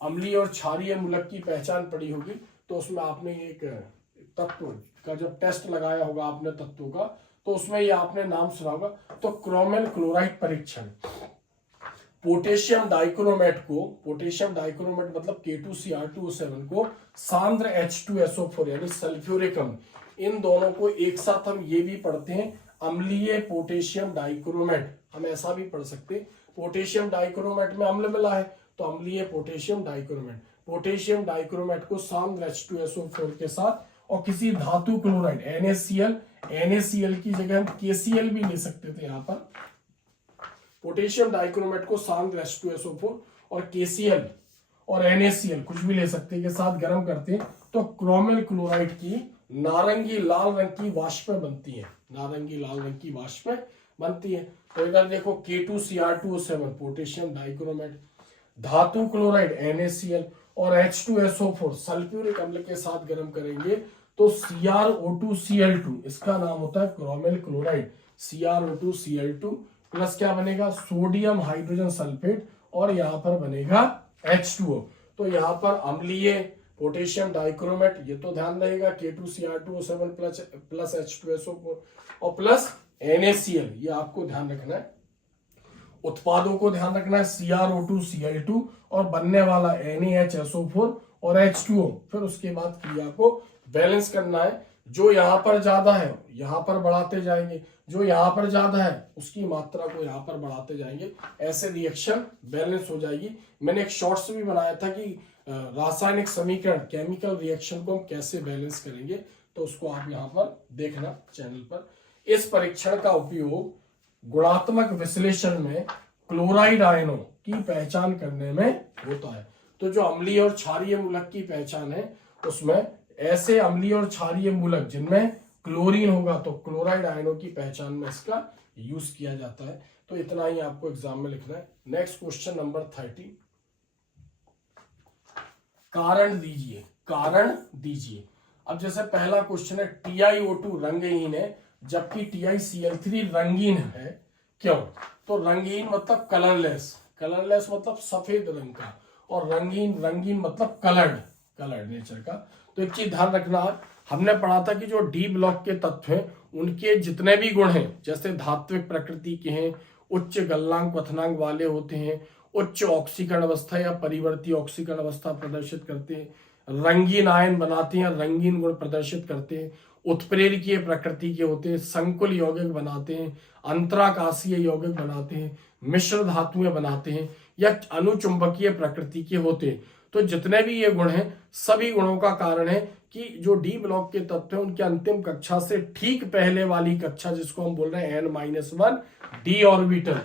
अम्लीय और क्षारीय मूलक की पहचान पढ़ी होगी तो उसमें आपने एक तत्व का जब टेस्ट लगाया होगा आपने तत्वों का, तो उसमें ये आपने नाम सुना होगा। तो क्रोमिल क्लोराइड परीक्षण, पोटेशियम डाइक्रोमेट को, पोटेशियम डाइक्रोमेट मतलब K2Cr2O7 को सांद्र H2SO4 यानी सल्फ्यूरिक अम्ल, इन दोनों को एक साथ हम ये भी पढ़ते हैं अम्लीय पोटेशियम डाइक्रोमेट, हम ऐसा भी पढ़ सकते हैं। पोटेशियम डाइक्रोमेट में अम्ल मिला है तो अम्लीय पोटेशियम डाइक्रोमेट, पोटेशियम डाइक्रोमेट को सांद्र H2SO4 के साथ और किसी धातु क्लोराइड NaCl की जगह हम KCl भी ले सकते थे। यहाँ पर पोटेशियम डाइक्रोमेट को सांद्र H2SO4 और KCl और NaCl कुछ भी ले सकते के साथ गर्म करते हैं तो क्रोमिल क्लोराइड की नारंगी लाल रंग की वाष्पें बनती है, नारंगी लाल रंग की वाष्पें बनती है। तो इधर देखो K2Cr2O7 पोटेशियम डाइक्रोमेट, धातु क्लोराइड NaCl और H2SO4 सल्फ्यूरिक अम्ल के साथ गर्म करेंगे तो CrO2Cl2, इसका नाम होता है क्रोमिल क्लोराइड। CrO2Cl2 प्लस क्या बनेगा, सोडियम हाइड्रोजन सल्फेट और यहाँ पर बनेगा H2O। तो यहाँ पर अम्लीय पोटेशियम डाइक्रोमेट, ये तो ध्यान रहेगा K2Cr2O7 प्लस H2SO4 और प्लस NaCl, ये आपको ध्यान रखना है। उत्पादों को ध्यान रखना है CrO2Cl2 और बनने वाला NaHSO4 और H2O। फिर उसके बाद क्रिया को बैलेंस करना है, जो यहाँ पर ज्यादा है यहाँ पर बढ़ाते जाएंगे, जो यहाँ पर ज्यादा है उसकी मात्रा को यहाँ पर बढ़ाते जाएंगे, ऐसे रिएक्शन बैलेंस हो जाएगी। मैंने एक शॉर्ट्स भी बनाया था कि रासायनिक समीकरण केमिकल रिएक्शन को हम कैसे बैलेंस करेंगे, तो उसको आप यहाँ पर देखना चैनल पर। इस परीक्षण का उपयोग गुणात्मक विश्लेषण में क्लोराइड आयनों की पहचान करने में होता है। तो जो अम्लीय और क्षारीय मूलक की पहचान है उसमें ऐसे अम्लीय और क्षारीय मूलक जिनमें क्लोरीन होगा तो क्लोराइड आयनों की पहचान में इसका यूज किया जाता है। तो इतना ही आपको एग्जाम में लिखना है। नेक्स्ट क्वेश्चन नंबर 30, कारण दीजिए, कारण दीजिए। अब जैसे पहला क्वेश्चन है TiO2 रंगहीन है जबकि TiCl3 रंगीन है, क्यों? तो रंगीन मतलब कलरलेस, कलरलेस मतलब सफेद रंग का, और रंगीन, रंगीन मतलब कलर्ड, कलर्ड नेचर का। तो एक चीज ध्यान रखना, हमने पढ़ा था कि जो डी ब्लॉक के तत्व हैं उनके जितने भी गुण हैं, जैसे धात्विक प्रकृति के हैं, उच्च गलनांक क्वथनांक वाले होते हैं, उच्च ऑक्सीकरण अवस्था या परिवर्ती ऑक्सीकरण अवस्था प्रदर्शित करते हैं, रंगीन आयन बनाते हैं, रंगीन गुण प्रदर्शित करते हैं, उत्प्रेरकीय प्रकृति के होते हैं, संकुल यौगिक बनाते हैं, अंतराकाशीय यौगिक बनाते हैं, मिश्र धातुएं बनाते हैं या अनुचुंबकीय प्रकृति के होते हैं। तो जितने भी ये गुण हैं सभी गुणों का कारण है कि जो डी ब्लॉक के तत्व हैं उनके अंतिम कक्षा से ठीक पहले वाली कक्षा जिसको हम बोल रहे हैं N-1 डी ऑर्बिटल,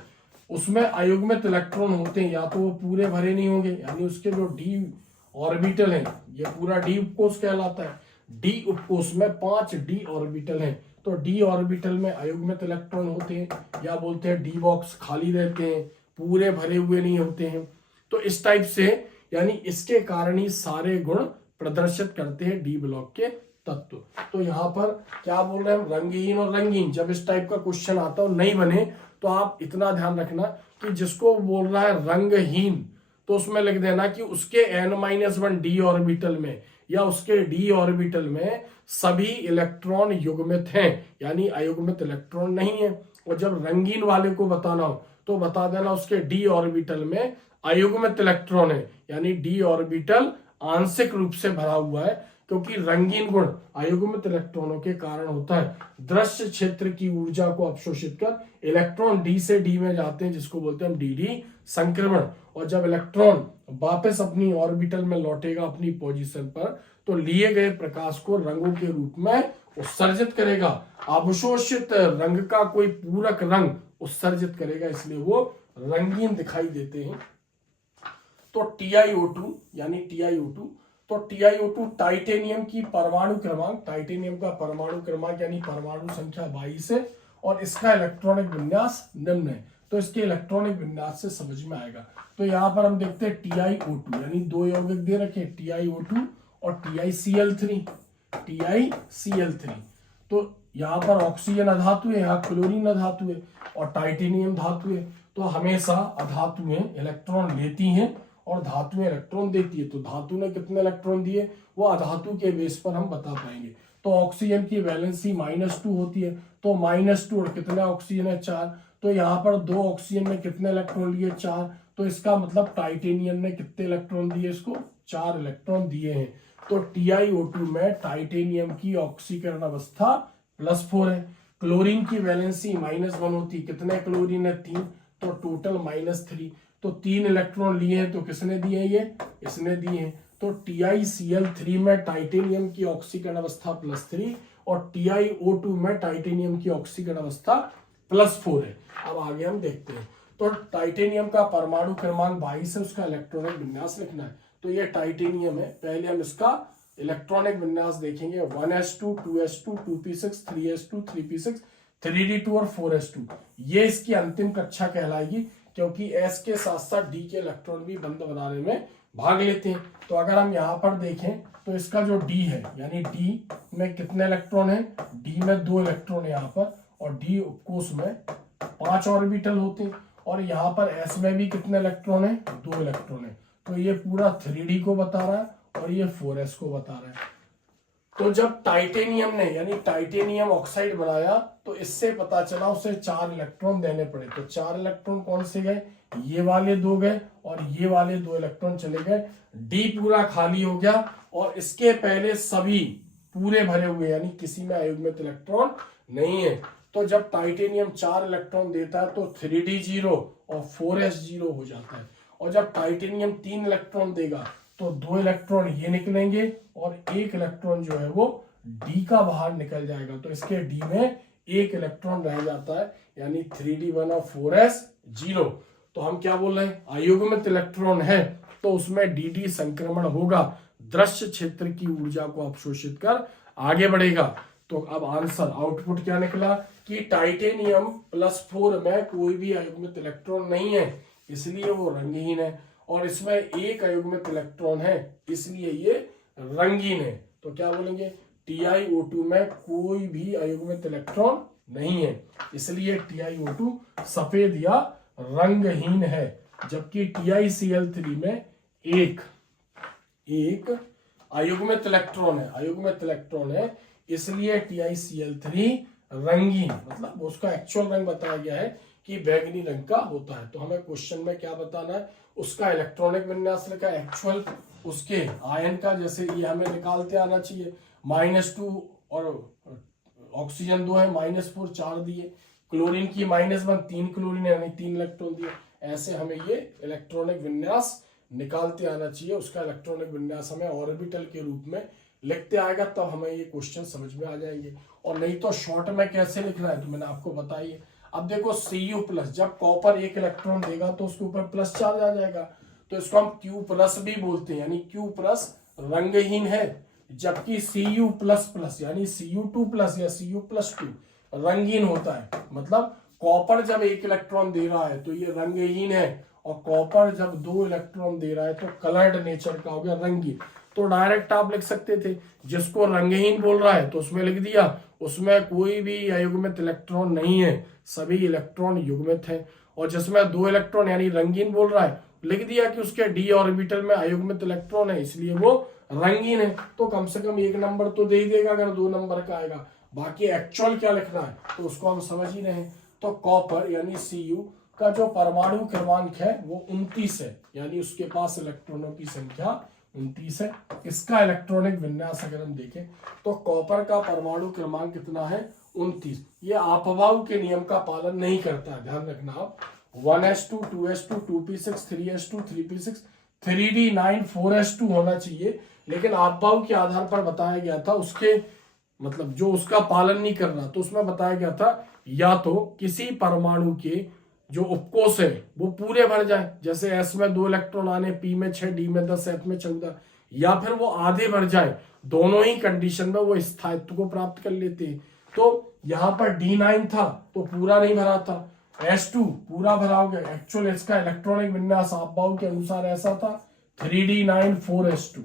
उसमें अयुग्मित इलेक्ट्रॉन होते हैं, या तो वो पूरे भरे नहीं होंगे, यानी उसके जो डी ऑर्बिटल है ये पूरा डी उपकोष कहलाता है। डी उपकोष में 5 डी ऑर्बिटल हैं, तो डी ऑर्बिटल में अयुग्मित इलेक्ट्रॉन होते हैं, या बोलते हैं डी बॉक्स खाली रहते हैं, पूरे भरे हुए नहीं होते हैं। तो इस टाइप से यानी इसके कारण ही सारे गुण प्रदर्शित करते हैं डी ब्लॉक के तत्व। तो यहाँ पर क्या बोल रहे हैं हम, रंगहीन और रंगीन। जब इस टाइप का क्वेश्चन आता हो नहीं बने तो आप इतना ध्यान रखना कि जिसको बोल रहा है रंगहीन तो उसमें लिख देना कि उसके n-1 डी ऑर्बिटल में या उसके डी ऑर्बिटल में सभी इलेक्ट्रॉन युग्मित हैं, यानी अयुग्मित इलेक्ट्रॉन नहीं है। और जब रंगीन वाले को बताना हो तो बता देना उसके डी ऑर्बिटल में अयुग्मित इलेक्ट्रॉन है, यानी डी ऑर्बिटल आंशिक रूप से भरा हुआ है, क्योंकि रंगीन गुण अयुग्मित इलेक्ट्रॉनों के कारण होता है। दृश्य क्षेत्र की ऊर्जा को अवशोषित कर इलेक्ट्रॉन डी से डी में जाते हैं, जिसको बोलते हैं हम डी संक्रमण। और जब इलेक्ट्रॉन वापस अपनी ऑर्बिटल में लौटेगा अपनी पोजीशन पर, तो लिए गए प्रकाश को रंगों के रूप में उत्सर्जित करेगा। अवशोषित रंग का कोई पूरक रंग उत्सर्जित करेगा, इसलिए वो रंगीन दिखाई देते हैं। तो TiO2 यानी TiO2, तो TiO2 टाइटेनियम की परमाणु क्रमांक, टाइटेनियम का परमाणु क्रमांक यानी परमाणु संख्या 22 है, और इसका इलेक्ट्रॉनिक विन्यास निम्न है। तो इसके इलेक्ट्रॉनिक विन्यास से समझ में आएगा। तो यहाँ पर हम देखते हैं TiO2 यानी दो यौगिक दे रखे TiO2 और TiCl3, TiCl3। तो यहाँ पर ऑक्सीजन अधातु है, यहाँ क्लोरीन अधातु है, और टाइटेनियम धातु है। तो हमेशा अधातुएं इलेक्ट्रॉन लेती हैं और धातुएं इलेक्ट्रॉन देती है। तो धातु ने कितने इलेक्ट्रॉन दिए वो अधातु के बेस पर हम बता पाएंगे। तो ऑक्सीजन की वैलेंसी -2 होती है, तो -2 और कितने ऑक्सीजन है 4, तो यहाँ पर 2 ऑक्सीजन ने कितने इलेक्ट्रॉन लिए 4, तो इसका मतलब टाइटेनियम ने कितने इलेक्ट्रॉन दिए इसको 4 इलेक्ट्रॉन दिए हैं। तो TiO2 में टाइटेनियम की ऑक्सीकरण अवस्था +4 है। क्लोरीन की वैलेंसी -1 होती, कितने क्लोरीन है 3, तो टोटल -3। तो 3 इलेक्ट्रॉन लिए हैं, तो किसने दिए ये, इसने दिए हैं। तो TiCl3 में टाइटेनियम की ऑक्सीकरण अवस्था +3 और TiO2 में टाइटेनियम की ऑक्सीकरण अवस्था +4 है। अब आगे हम देखते हैं। तो टाइटेनियम का परमाणु क्रमांक 22 है, उसका इलेक्ट्रॉनिक विन्यास लिखना है। तो ये टाइटेनियम है, पहले हम इसका इलेक्ट्रॉनिक विन्यास देखेंगे। 1s2 2s2 2p6 3s2 3p6 3d2 और 4s2। ये इसकी अंतिम कक्षा कहलाएगी, क्योंकि s के साथ साथ d के इलेक्ट्रॉन भी बंध बनाने में भाग लेते हैं। तो अगर हम यहाँ पर देखें तो इसका जो d है, यानी d में कितने इलेक्ट्रॉन है, d में 2 इलेक्ट्रॉन है यहाँ पर, और d कोष में 5 ऑर्बिटल होते हैं, और यहाँ पर s में भी कितने इलेक्ट्रॉन है, 2 इलेक्ट्रॉन है। तो ये पूरा 3d को बता रहा है और ये 4s को बता रहा है। तो जब टाइटेनियम ने यानी टाइटेनियम ऑक्साइड बनाया तो इससे पता चला उसे 4 इलेक्ट्रॉन देने पड़े। तो 4 इलेक्ट्रॉन कौन से गए, ये वाले 2 गए और ये वाले 2 इलेक्ट्रॉन चले गए। डी पूरा खाली हो गया और इसके पहले सभी पूरे भरे हुए, यानी किसी में अयुग्मित इलेक्ट्रॉन नहीं है। तो जब टाइटेनियम 4 इलेक्ट्रॉन देता है तो 3d 0 और 4s 0 हो जाता है। और जब टाइटेनियम 3 इलेक्ट्रॉन देगा तो 2 इलेक्ट्रॉन ये निकलेंगे और 1 इलेक्ट्रॉन जो है वो डी का बाहर निकल जाएगा। तो इसके डी में 1 इलेक्ट्रॉन रह जाता है, यानी 3d1 और 4s 0। तो हम क्या बोल रहे हैं, अयुग्मित इलेक्ट्रॉन है तो उसमें dd संक्रमण होगा, दृश्य क्षेत्र की ऊर्जा को अवशोषित कर आगे बढ़ेगा। तो अब आंसर आउटपुट क्या निकला कि टाइटेनियम +4 में कोई भी अयुग्मित इलेक्ट्रॉन नहीं है, इसलिए वो रंगहीन है, और इसमें 1 अयुग्मित इलेक्ट्रॉन है, इसलिए ये रंगीन है। तो क्या बोलेंगे, TiO2 में कोई भी अयुग्मित इलेक्ट्रॉन नहीं है, इसलिए TiO2 सफेद या रंगहीन है। जबकि TiCl3 में एक अयुग्मित इलेक्ट्रॉन है, अयुग्मित इलेक्ट्रॉन है, इसलिए TiCl3 रंगीन, मतलब उसका एक्चुअल रंग बताया गया है कि बैंगनी रंग का होता है। तो हमें क्वेश्चन में क्या बताना है, उसका इलेक्ट्रॉनिक विन्यास लिखा, एक्चुअल उसके आयन का, जैसे ये हमें निकालते आना चाहिए। -2 और ऑक्सीजन 2 है, -4 4 दिए, क्लोरीन की -1 3 क्लोरीन है, यानी 3 इलेक्ट्रॉन दिए। ऐसे हमें ये इलेक्ट्रॉनिक विन्यास निकालते आना चाहिए। उसका इलेक्ट्रॉनिक विन्यास हमें ऑर्बिटल के रूप में लिखते आएगा, तब हमें ये क्वेश्चन समझ में आ जाएंगे। और नहीं तो शॉर्ट में कैसे लिखना है तो मैंने आपको बताइए। अब देखो Cu+, जब कॉपर 1 इलेक्ट्रॉन देगा तो उसके ऊपर प्लस चार्ज आ जाएगा, तो इसको हम Q+ भी बोलते हैं, यानी Q+ रंगहीन है। जबकि Cu++ यानी Cu2+ या Cu+2 रंगीन होता है। मतलब कॉपर जब 1 इलेक्ट्रॉन दे रहा है तो ये रंगहीन है, और कॉपर जब 2 इलेक्ट्रॉन दे रहा है तो कलर्ड नेचर का हो गया, रंगीन। तो डायरेक्ट आप लिख सकते थे, जिसको रंगहीन बोल रहा है तो उसमें लिख दिया उसमें कोई भी अयुग्मित इलेक्ट्रॉन नहीं है, सभी इलेक्ट्रॉन युग्मित है। और जिसमें 2 इलेक्ट्रॉन यानी रंगीन बोल रहा है, लिख दिया कि उसके डी ऑर्बिटल में अयुग्मित इलेक्ट्रॉन है, इसलिए वो रंगीन है। तो कम से कम 1 नंबर तो दे ही देगा अगर 2 नंबर का आएगा। बाकी एक्चुअल क्या लिखना है तो उसको हम समझ ही रहे हैं। तो कॉपर यानी Cu का जो परमाणु क्रमांक है वो 29 है, यानी उसके पास इलेक्ट्रॉनों की संख्या 29 है। इसका इलेक्ट्रॉनिक विन्यास अगर हम देखें तो कॉपर का परमाणु क्रमांक कितना है, 29। ये आपभाव के नियम का पालन नहीं करता है, ध्यान रखना आप। 1s2 2s2 2p6 3s2 3p6 3d9 4s2 होना चाहिए, लेकिन आपभाव के आधार पर बताया गया था, उसके मतलब जो उसका पालन नहीं कर रहा, तो उसमें बताया गया था या तो किसी परमाणु के जो उपकोष है वो पूरे भर जाए, जैसे s में 2 इलेक्ट्रॉन आने, p में 6 d में 10 f में 14, या फिर वो आधे भर जाए। दोनों ही कंडीशन में वो स्थायित्व को प्राप्त कर लेते हैं। तो यहाँ पर D9 था तो पूरा नहीं भरा था, S2 पूरा भरा हो गया। एक्चुअल इसका इलेक्ट्रॉनिक विन्यास आपभाव के अनुसार ऐसा था 3d9 4s2,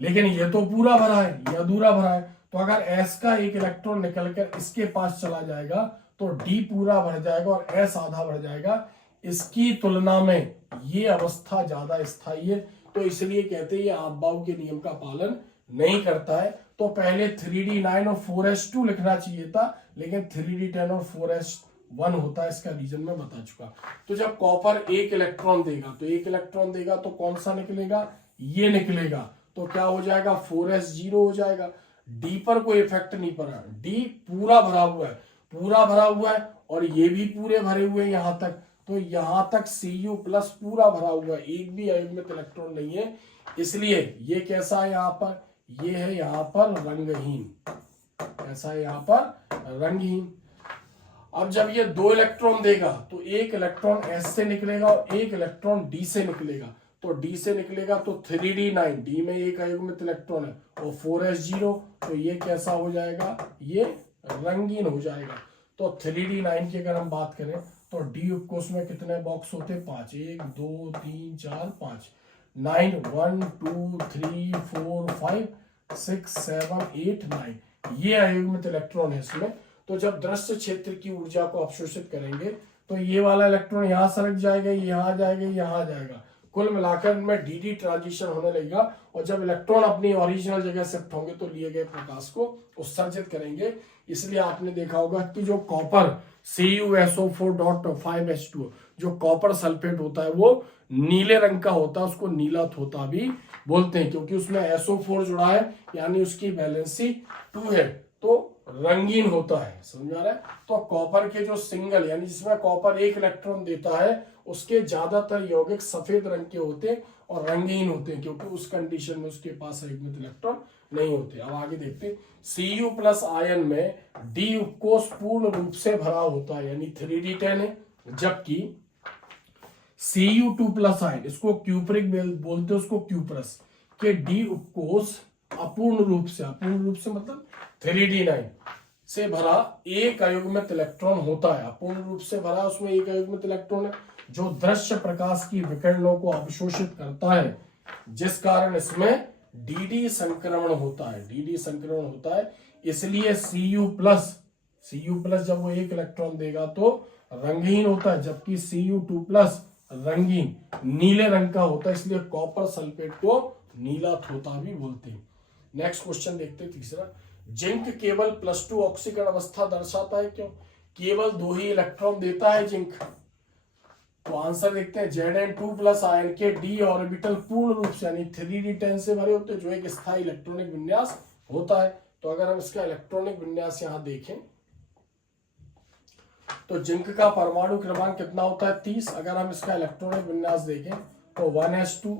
लेकिन ये तो पूरा भरा है, ये अधूरा भरा है। तो अगर S का 1 इलेक्ट्रॉन निकलकर इसके पास चला जाएगा तो D पूरा भर जाएगा और S आधा भर जाएगा। इसकी तुलना में ये अवस्था ज्यादा स्थायी है, तो इसलिए कहते हैं ये आपभाव के नियम का पालन नहीं करता है। तो पहले 3d9 और 4s2 लिखना चाहिए था, लेकिन 3d10 और 4s1 होता है। इसका रीजन मैं बता चुका। तो जब कॉपर 1 इलेक्ट्रॉन देगा तो 1 इलेक्ट्रॉन देगा तो कौन सा निकलेगा, ये निकलेगा। तो क्या हो जाएगा, 4s0 हो जाएगा। डी पर कोई इफेक्ट नहीं पड़ा, डी पूरा भरा हुआ है, पूरा भरा हुआ है, और ये भी पूरे भरे हुए हैं यहां तक। तो यहां तक Cu+ पूरा भरा हुआ है, एक भी अयुग्मित इलेक्ट्रॉन नहीं है, इसलिए ये कैसा है यहाँ पर, ये है यहाँ पर रंगहीन। कैसा है यहाँ पर, रंगहीन। अब जब ये 2 इलेक्ट्रॉन देगा तो 1 इलेक्ट्रॉन S से निकलेगा और 1 इलेक्ट्रॉन D से निकलेगा। तो D से निकलेगा तो 3d9, D में एक अयुग्मित इलेक्ट्रॉन है, और 4s0, तो ये कैसा हो जाएगा, ये रंगीन हो जाएगा। तो 3d9 की अगर हम बात करें तो D उपकोष में कितने बॉक्स होते हैं, 5, 1 2 3 4 5, 9 1 2 3 4 5 6 7 8 9, ये अयुग्मित इलेक्ट्रॉन है इसमें। तो जब दृश्य क्षेत्र की ऊर्जा को अवशोषित करेंगे तो ये वाला इलेक्ट्रॉन यहाँ सरक जाएगा, यहाँ जाएगा, यहाँ जाएगा, कुल मिलाकर में डी ट्रांजिशन होने लगेगा। और जब इलेक्ट्रॉन अपनी ओरिजिनल जगह शिफ्ट होंगे तो लिए गए प्रकाश को उत्सर्जित करेंगे। इसलिए आपने देखा होगा कि जो कॉपर CuSO4.5H2 जो कॉपर सल्फेट होता है वो नीले रंग का होता है, उसको नीला थोथा भी बोलते हैं, क्योंकि उसमें SO4 जुड़ा है, यानी उसकी वैलेंसी 2 है, तो रंगीन होता है। समझ आ रहा है। तो कॉपर के जो सिंगल यानी जिसमें कॉपर 1 इलेक्ट्रॉन देता है उसके ज्यादातर यौगिक सफेद रंग के होते हैं और रंगीन होते हैं, क्योंकि उस कंडीशन में उसके पास अयुग्मित इलेक्ट्रॉन नहीं होते। अब आगे देखते हैं, Cu+ आयन में D उपकोष पूर्ण रूप से भरा होता है, यानी 3d10 है, जबकि Cu2+ आयन, इसको क्यूप्रिक बोलते हैं, उसको क्यूप्रस के D उपकोष अपूर्ण रूप से मतलब 3d9 से भरा एक अयुग्मित इलेक्ट्रॉन होता है। अपूर्ण रूप से भरा उसमें एक अयुग्मित इलेक्ट्रॉन है जो दृश्य प्रकाश की विकिरणों को अवशोषित करता है, जिस कारण इसमें dd संक्रमण होता है। इसलिए Cu+ जब वो 1 इलेक्ट्रॉन देगा तो रंगहीन होता है, जबकि Cu2+ रंगीन नीले रंग का होता है, इसलिए कॉपर सल्फेट को नीला थोथा भी बोलते हैं। नेक्स्ट क्वेश्चन देखते हैं, तीसरा, जिंक केवल +2 ऑक्सीकरण अवस्था दर्शाता है, क्यों? केवल 2 ही इलेक्ट्रॉन देता है जिंक। तो आंसर देखते हैं, Zn2+ आयन के d ऑर्बिटल पूर्ण रूप से यानी 3d10 से भरे होते हैं, जो एक स्थायी इलेक्ट्रॉनिक विन्यास होता है। तो अगर हम इसका इलेक्ट्रॉनिक विन्यास यहां देखें तो जिंक का परमाणु क्रमांक कितना होता है, 30। अगर हम इसका इलेक्ट्रॉनिक विन्यास देखें तो 1s2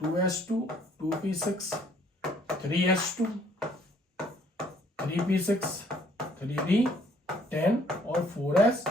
2s2 2p6 3s2 3p6 3d10 और 4s2।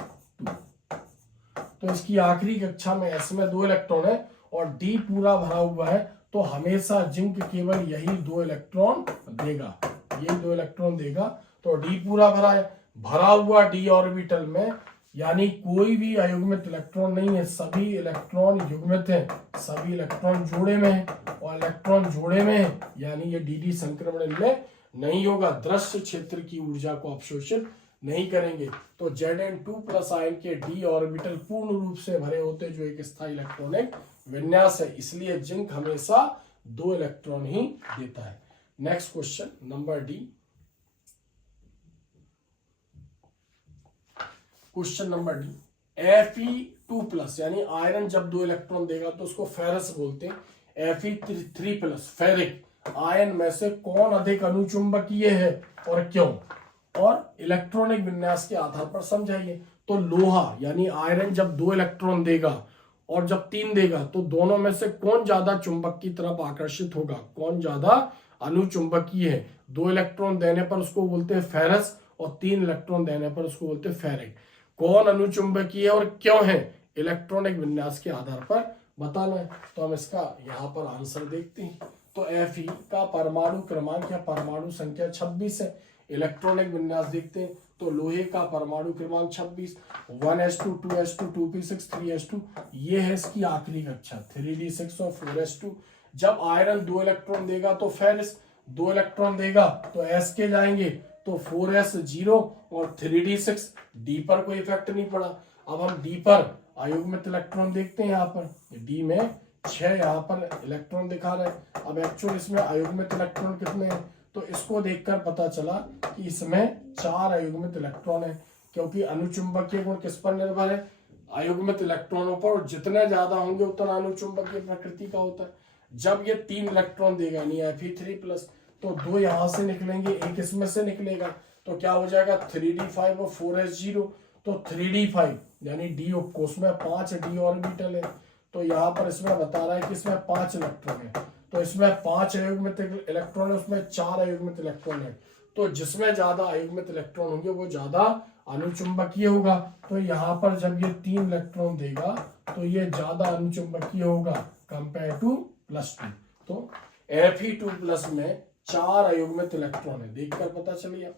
तो इसकी आखिरी कक्षा में S में 2 इलेक्ट्रॉन है और D पूरा भरा हुआ है, तो हमेशा जिंक केवल यही 2 इलेक्ट्रॉन देगा, यही 2 इलेक्ट्रॉन देगा। तो डी पूरा भरा है, भरा हुआ डी ऑर्बिटल में यानी कोई भी अयुग्मित इलेक्ट्रॉन नहीं है, सभी इलेक्ट्रॉन युग्मित हैं, सभी इलेक्ट्रॉन जोड़े में है, और इलेक्ट्रॉन जोड़े में है यानी ये डी संक्रमण इनमें नहीं होगा, दृश्य क्षेत्र की ऊर्जा को अवशोषित नहीं करेंगे। तो Zn2+ आयन के डी ऑर्बिटल पूर्ण रूप से भरे होते जो एक स्थायी इलेक्ट्रॉनिक विन्यास है, इसलिए जिंक हमेशा 2 इलेक्ट्रॉन ही देता है। Next question number D. Question number D, Fe2+ यानी आयरन जब 2 इलेक्ट्रॉन देगा तो उसको फेरस बोलते हैं। Fe3+ फेरिक आयन में से कौन अधिक अनुचुंबकीय है और क्यों, और इलेक्ट्रॉनिक विन्यास के आधार पर समझाइए। तो लोहा यानी आयरन जब 2 इलेक्ट्रॉन देगा और जब 3 देगा तो दोनों में से कौन ज्यादा चुंबक की तरफ आकर्षित होगा, कौन ज्यादा अनुचुंबकीय है। 2 इलेक्ट्रॉन देने पर उसको बोलते हैं फेरस और 3 इलेक्ट्रॉन देने पर उसको बोलते हैं फेरिक। कौन अनुचुंबकीय है और क्यों है, इलेक्ट्रॉनिक विन्यास के आधार पर बताना है। तो हम इसका यहाँ पर आंसर देखते हैं। तो Fe का परमाणु क्रमांक या परमाणु संख्या 26 है। इलेक्ट्रॉनिक विन्यास देखते हैं तो लोहे का परमाणु क्रमांक 26, 1s2, 2s2, 2p6, 3s2, ये है इसकी आखिरी कक्षा 3d6 और 4s2। जब आयरन 2 इलेक्ट्रॉन देगा तो फेरस 2 इलेक्ट्रॉन देगा तो s के जाएंगे, तो 4s 0 और 3d6, d पर कोई इफेक्ट नहीं पड़ा। अब हम d पर अयुग्मित इलेक्ट्रॉन देखते हैं, यहाँ पर d में 6 यहाँ पर इलेक्ट्रॉन दिखा रहे हैं। अब एक्चुअल इसमें अयुग्मित इलेक्ट्रॉन कितने हैं, तो इसको देखकर पता चला कि इसमें 4 अयुग्मित इलेक्ट्रॉन है, क्योंकि अनुचुंबकीय गुण किस पर निर्भर है, अयुग्मित इलेक्ट्रॉनों पर, और जितने ज्यादा होंगे उतना अनुचुंबकीय प्रकृति का होता है। जब ये 3 इलेक्ट्रॉन देगा यानी Fe3+, तो 2 यहां से निकलेंगे, एक इसमें से निकलेगा, तो क्या हो जाएगा 3d5 और 4s0। तो 3d5 यानी डी उसमें 5 डी ऑर्बिटल है, तो यहाँ पर इसमें बता रहा है कि इसमें 5 इलेक्ट्रॉन है, तो इसमें 5 अयुग्मित इलेक्ट्रॉन है, उसमें 4 अयुग्मित इलेक्ट्रॉन है। तो जिसमें ज्यादा अयुग्मित इलेक्ट्रॉन होंगे वो ज्यादा अनुचुंबकीय होगा। तो यहाँ पर जब ये 3 इलेक्ट्रॉन देगा तो ये ज्यादा अनुचुंबकीय होगा कंपेयर टू +2। तो Fe2+ में 4 अयुग्मित इलेक्ट्रॉन है, देखकर पता चलिए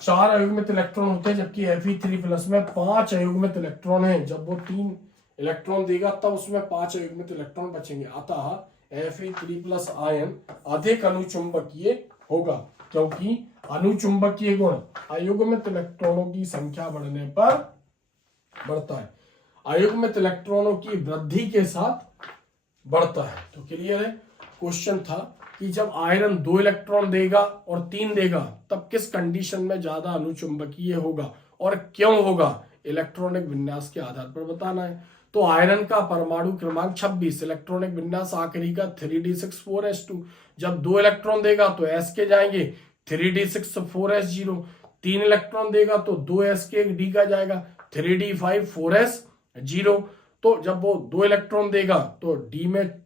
4 अयुग्मित इलेक्ट्रॉन होते हैं, जबकि Fe3+ में 5 अयुग्मित इलेक्ट्रॉन है। जब वो 3 इलेक्ट्रॉन देगा तब उसमें 5 अयुग्मित इलेक्ट्रॉन बचेंगे, अतः Fe3+ आयन अधिक अनुचुंबकीय होगा, क्योंकि अनुचुंबकीय गुण अयुग्मित इलेक्ट्रॉनों की संख्या बढ़ने पर बढ़ता है, अयुग्मित इलेक्ट्रॉनों की वृद्धि के साथ बढ़ता है। तो क्लियर है। क्वेश्चन था कि जब आयरन 2 इलेक्ट्रॉन देगा और 3 देगा तब किस कंडीशन में ज्यादा अनुचुंबकीय होगा और क्यों होगा, इलेक्ट्रॉनिक विन्यास के आधार पर बताना है। तो आयरन का परमाणु क्रमांक 26, इलेक्ट्रॉनिक विन्यास आखिरी का 3d6 4s2। जब 2 इलेक्ट्रॉन देगा तो s के जाएंगे, 3d6 4s0। 3 इलेक्ट्रॉन देगा तो 2s के d का जाएगा, 3d5 4s0। तो जब वो 2 इलेक्ट्रॉन देगा तो d में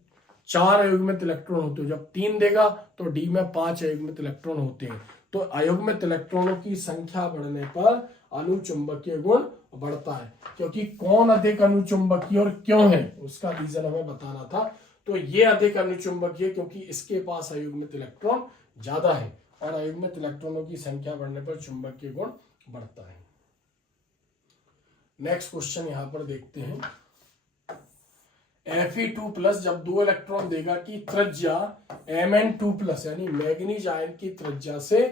4 अयुग्मित इलेक्ट्रॉन होते हैं, जब 3 देगा तो d में 5 अयुग्मित इलेक्ट्रॉन होते हैं। तो अयुग्मित इलेक्ट्रॉनों की संख्या बढ़ने पर अनुचुंबकीय गुण बढ़ता है, क्योंकि कौन अधिक अनुचुंबकीय और क्यों है उसका रीजन हमें बताना था। तो ये अधिक अनुचुंबकीय क्योंकि इसके पास अयुग्मित इलेक्ट्रॉन ज्यादा है, और अयुग्मित इलेक्ट्रॉनों की संख्या बढ़ने पर चुंबकीय गुण बढ़ता है। नेक्स्ट क्वेश्चन यहां पर देखते हैं। Fe2+ जब 2 इलेक्ट्रॉन देगा कि त्रिज्या Mn2+ यानी मैग्नीज आयन की त्रिज्या से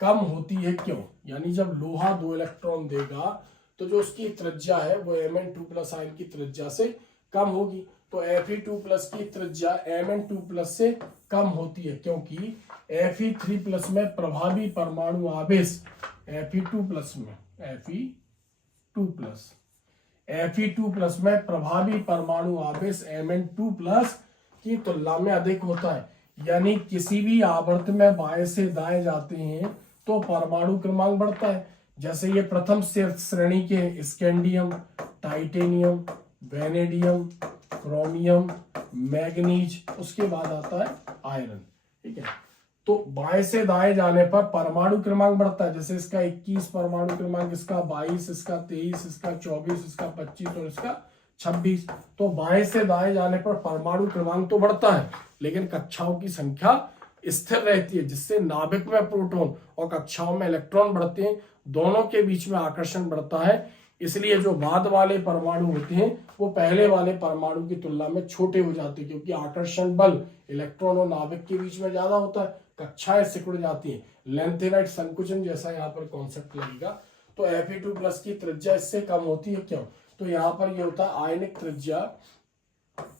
कम होती है, क्यों, यानी जब लोहा 2 इलेक्ट्रॉन देगा तो जो उसकी त्रिज्या है वो Mn2+ आयन की त्रिज्या से कम होगी। तो Fe2+ की त्रिज्या Mn2+ से कम होती है, क्योंकि Fe3+ में प्रभावी परमाणु आवेश Fe2+ में प्रभावी परमाणु आवेश Mn2+ की तुलना में अधिक होता है। यानी किसी भी आवर्त में बाएं से दाएं जाते हैं तो परमाणु क्रमांक बढ़ता है। जैसे ये प्रथम श्रेणी के scandium, titanium, vanadium, chromium, manganese, उसके बाद आता है आयरन। ठीक है, तो बाएं से दाएं जाने पर परमाणु क्रमांक बढ़ता है। जैसे इसका 21 परमाणु क्रमांक, इसका 22, इसका 23, इसका 24, इसका 25 और इसका 26। तो बाएं से दाएं जाने पर परमाणु क्रमांक तो बढ़ता है लेकिन कक्षाओं की संख्या स्थिर रहती है, जिससे नाभिक में प्रोटॉन और कक्षाओं में इलेक्ट्रॉन बढ़ते हैं, दोनों के बीच में आकर्षण बढ़ता है। इसलिए जो बाद वाले परमाणु होते हैं वो पहले वाले परमाणु की तुलना में छोटे हो जाते हैं, क्योंकि आकर्षण बल इलेक्ट्रॉन और नाभिक के बीच में ज्यादा होता है, कक्षाएं सिकुड़ जाती हैं। लेंथेनाइट संकुचन जैसा यहाँ पर कॉन्सेप्ट लगेगा। तो Fe2+ की त्रिज्या इससे कम होती है। क्यों? तो यहाँ पर ये होता है आयनिक त्रिज्या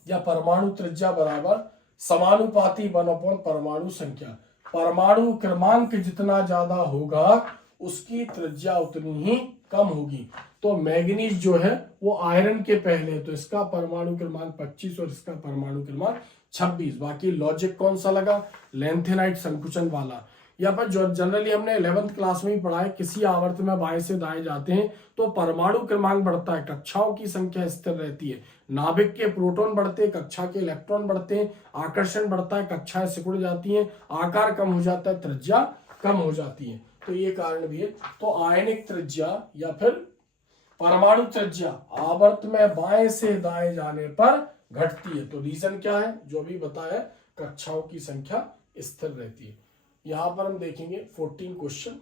या परमाणु त्रिज्या बराबर समानुपाती 1/, परमाणु संख्या। परमाणु क्रमांक जितना ज्यादा होगा उसकी त्रिज्या उतनी ही कम होगी। तो मैग्नीज जो है वो आयरन के पहले है, तो इसका परमाणु क्रमांक 25 और इसका परमाणु क्रमांक 26। बाकी लॉजिक कौन सा लगा? लेंथेनाइट संकुचन वाला। या पर जो जनरली हमने 11th क्लास में ही पढ़ा है, किसी आवर्त में बाएं से दाएं जाते हैं तो परमाणु क्रमांक बढ़ता है, कक्षाओं की संख्या स्थिर रहती है, नाभिक के प्रोटॉन बढ़ते हैं, कक्षा के इलेक्ट्रॉन बढ़ते हैं, आकर्षण बढ़ता है, कक्षाएं सिकुड़ जाती हैं, आकार कम हो जाता है, त्रिज्या कम हो जाती है। तो ये कारण भी है। तो आयनिक त्रिज्या या फिर परमाणु त्रिज्या आवर्त में बाएं से दाएं जाने पर घटती है। तो रीजन क्या है? जो भी बताया, कक्षाओं की संख्या स्थिर रहती है। यहां पर हम देखेंगे 14 क्वेश्चन।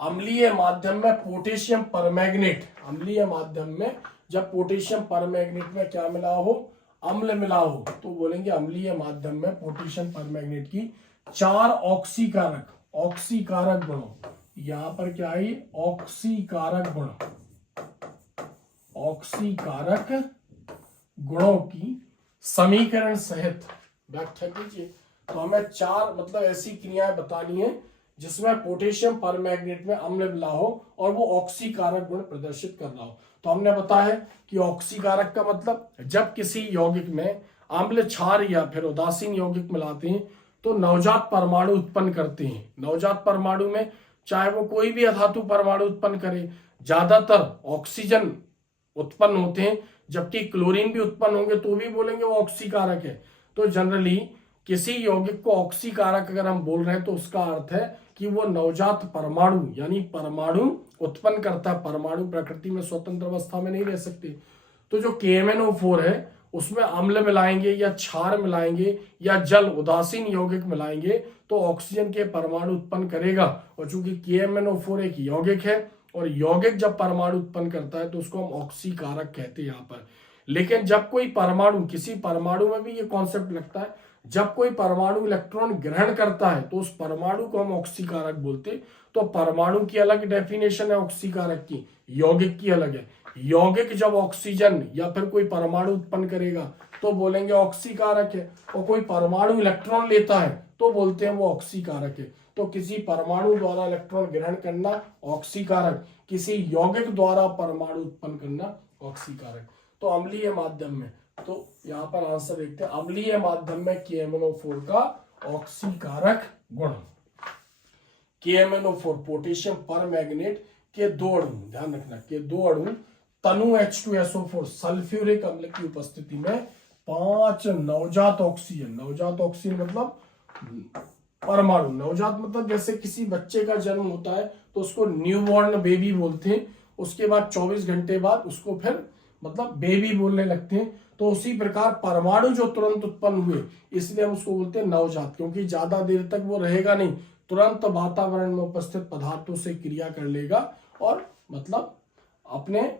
अम्लीय माध्यम में पोटेशियम परमैंगनेट, अम्लीय माध्यम में जब पोटेशियम परमैंगनेट में क्या मिला हो? अम्ल मिला हो, तो बोलेंगे अम्लीय माध्यम में पोटेशियम परमैंगनेट की 4 ऑक्सीकारक गुणों, यहां पर क्या है? ऑक्सीकारक गुण, ऑक्सीकारक गुणों की समीकरण सहित व्याख्या कीजिए। तो हमें 4 मतलब ऐसी क्रियाएं बतानी है जिसमें पोटेशियम परमैंगनेट में अम्ल मिला हो और वो ऑक्सीकारक गुण प्रदर्शित कर रहा हो। तो हमने बताया कि ऑक्सीकारक का मतलब जब किसी यौगिक में अम्ल, क्षार या फिर उदासीन यौगिक मिलाते हैं तो नवजात परमाणु उत्पन्न करते हैं। नवजात परमाणु में चाहे वो कोई भी अधातु परमाणु उत्पन्न करे, ज्यादातर ऑक्सीजन उत्पन्न होते हैं, जबकि क्लोरीन भी उत्पन्न होंगे तो भी बोलेंगे वो ऑक्सीकारक है। तो जनरली किसी यौगिक को ऑक्सीकारक अगर हम बोल रहे हैं तो उसका अर्थ है कि वो नवजात परमाणु यानी परमाणु उत्पन्न करता है। परमाणु प्रकृति में स्वतंत्र अवस्था में नहीं रह सकते। तो जो KMnO4 है उसमें अम्ल मिलाएंगे या क्षार मिलाएंगे या जल, उदासीन यौगिक मिलाएंगे तो ऑक्सीजन के परमाणु उत्पन्न करेगा। और चूंकि KMnO4 एक यौगिक है और यौगिक जब परमाणु उत्पन्न करता है तो उसको हम ऑक्सीकारक कहते हैं यहाँ पर। लेकिन जब कोई परमाणु, किसी परमाणु में भी ये कॉन्सेप्ट लगता है, जब कोई परमाणु इलेक्ट्रॉन ग्रहण करता है तो उस परमाणु को हम ऑक्सीकारक बोलते। तो परमाणु की अलग डेफिनेशन है ऑक्सीकारक की, यौगिक की अलग है। यौगिक जब ऑक्सीजन या फिर कोई परमाणु उत्पन्न करेगा तो बोलेंगे ऑक्सीकारक है, और कोई परमाणु इलेक्ट्रॉन लेता है तो बोलते हैं वो ऑक्सीकारक है। तो किसी परमाणु द्वारा इलेक्ट्रॉन ग्रहण करना ऑक्सीकारक, किसी यौगिक द्वारा परमाणु उत्पन्न करना ऑक्सीकारक। तो अम्लीय माध्यम में, तो यहां पर आंसर देखते हैं, अम्लीय माध्यम में KMnO4 का ऑक्सीकारक गुण। KMnO4 पोटेशियम परमैंगनेट के 2 अणु, ध्यान रखना के 2 अणु तनु H2SO4 सल्फ्यूरिक अम्ल की उपस्थिति में 5 नवजात ऑक्सीजन, नवजात ऑक्सीजन मतलब परमाणु, नवजात मतलब जैसे किसी बच्चे का जन्म होता है तो उसको न्यूबॉर्न बेबी बोलते हैं, उसके बाद 24 घंटे बाद उसको फिर मतलब बेबी बोलने लगते हैं। तो उसी प्रकार परमाणु जो तुरंत उत्पन्न हुए इसलिए हम उसको बोलते हैं नवजात, क्योंकि ज्यादा देर तक वो रहेगा नहीं, तुरंत वातावरण में उपस्थित पदार्थों से क्रिया कर लेगा और मतलब अपने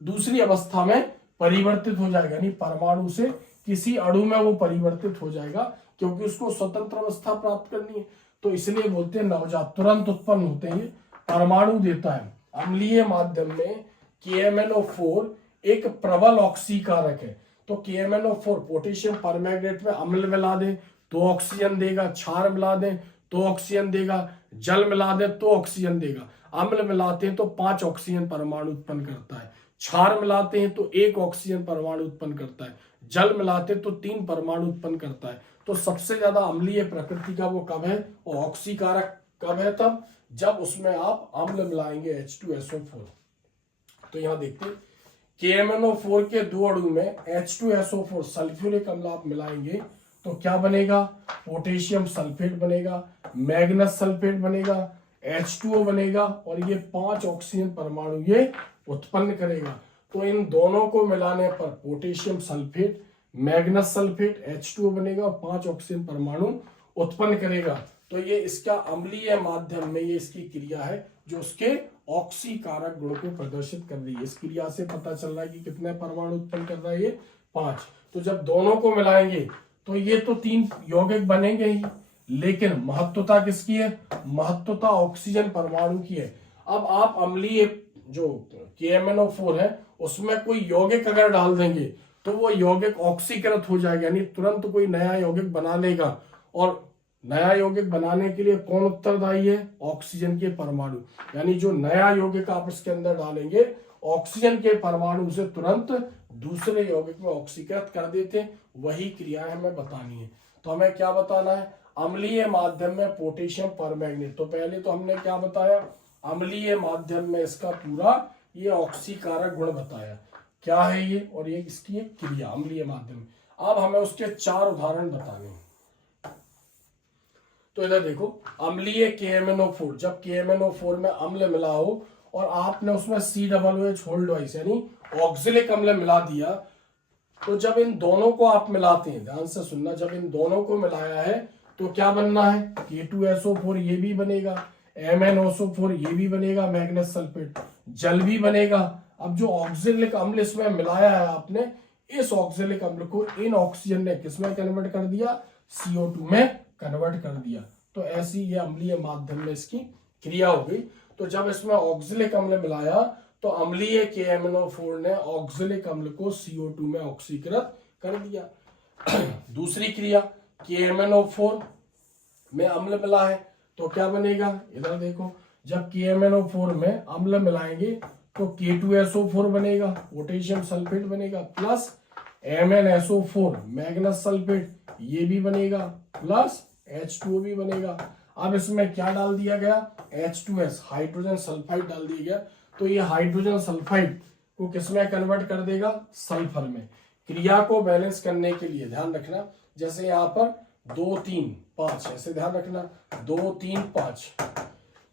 दूसरी अवस्था में परिवर्तित हो जाएगा, यानी परमाणु से किसी अणु में वो परिवर्तित हो जाएगा, क्योंकि उसको स्वतंत्र अवस्था प्राप्त करनी है। तो इसलिए बोलते हैं नवजात, तुरंत उत्पन्न होते हैं, परमाणु देता है। अम्लीय माध्यम में KMnO4 एक प्रबल ऑक्सीकारक है। तो KMnO4 पोटेशियम परमैंगनेट में अम्ल मिला दे तो ऑक्सीजन देगा, क्षार मिला दे तो ऑक्सीजन देगा, जल मिला दे तो ऑक्सीजन देगा। अम्ल मिलाते हैं तो 5 ऑक्सीजन परमाणु उत्पन्न करता है, क्षार मिलाते हैं तो 1 ऑक्सीजन परमाणु उत्पन्न करता है, जल मिलाते तो 3 परमाणु उत्पन्न करता है। तो सबसे ज्यादा अम्लीय प्रकृति का वो कब है और ऑक्सीकारक कब है? तब जब उसमें आप अम्ल मिलाएंगे H2SO4। तो यहां देखते हैं KMnO4 के 2 अणु में H2SO4 सल्फ्यूरिक अम्ल आप मिलाएंगे तो क्या बनेगा? पोटेशियम सल्फेट बनेगा, मैग्नस सल्फेट बनेगा, H2O बनेगा और ये 5 ऑक्सीजन परमाणु ये उत्पन्न करेगा। तो इन दोनों को मिलाने पर potassium sulphate, Magnus sulphate H2O बनेगा और 5 ऑक्सीजन परमाणु उत्पन्न करेगा। तो ये इसका अम्लीय माध्यम में ये इसकी क्रिया है जो उसके ऑक्सीकारक गुण को प्रदर्शित कर रही है। इस क्रिया से पता चल रहा है कि कितने परमाणु उत्पन्न कर रहा है ये 5। तो जब दोनों को मिलाएंगे तो ये तो 3 यौगिक बनेंगे ही, लेकिन महत्वता किसकी है? महत्वता ऑक्सीजन परमाणु की है। अब आप अम्लीय जो KMnO4 है उसमें कोई यौगिक अगर डाल देंगे तो वो यौगिक ऑक्सीकृत हो जाएगा, यानी तुरंत कोई नया यौगिक बना लेगा। और नया यौगिक बनाने के लिए कौन उत्तरदायी है? ऑक्सीजन के परमाणु। यानी जो नया यौगिक आप इसके अंदर डालेंगे ऑक्सीजन के परमाणु से तुरंत दूसरे यौगिक में ऑक्सीकृत कर देते। वही क्रियाएं हमें बतानी है। तो हमें क्या बताना है? अम्लीय माध्यम में पोटेशियम परमैंगनेट। तो पहले तो हमने क्या बताया? अम्लीय माध्यम में इसका पूरा ये ऑक्सीकारक गुण बताया क्या है ये, और ये इसकी एक क्रिया अम्लीय माध्यम। अब हमें उसके 4 उदाहरण बताने हैं। तो इधर देखो, अम्लीय KMnO4, जब KMnO4 में अम्ल मिला हो और आपने उसमें COOH होल्ड वाइस यानी ऑक्सिलिक अम्ल मिला दिया, तो जब इन दोनों को आप मिलाते हैं, ध्यान से सुनना, जब इन दोनों को मिलाया है तो क्या बनना है? K2SO4 ये भी बनेगा, MnOSO4 ये भी बनेगा, मैग्नेस सल्फेट जल भी बनेगा। अब जो ऑक्सिलिक अम्ल इसमें मिलाया है आपने, इस ऑक्सिलिक अम्ल को इन ऑक्सीजन ने किसमें कन्वर्ट कर दिया? CO2 में कन्वर्ट कर दिया। तो ऐसी ये अम्लीय माध्यम में इसकी क्रिया हो गई। तो जब इसमें ऑक्सिलिक अम्ल मिलाया तो अम्लीय KMnO4 ने ऑक्सिलिक अम्ल को CO2 में ऑक्सीकृत कर दिया। दूसरी क्रिया, KMnO4 में अम्ल मिला है तो क्या बनेगा? इधर देखो, जब KMnO4 में अम्ल मिलाएंगे तो K2SO4 बनेगा, पोटेशियम सल्फेट बनेगा, प्लस MnSO4 मैग्नस सल्फेट ये भी बनेगा, प्लस H2O भी बनेगा। अब इसमें क्या डाल दिया गया? H2S हाइड्रोजन सल्फाइड डाल दिया गया। तो ये हाइड्रोजन सल्फाइड को किसमें कन्वर्ट कर देगा? सल्फर में। क्रिया को बैलेंस करने के लिए ध्यान रखना, जैसे यहाँ पर 2 3 5 ऐसे ध्यान रखना, 2 3 5,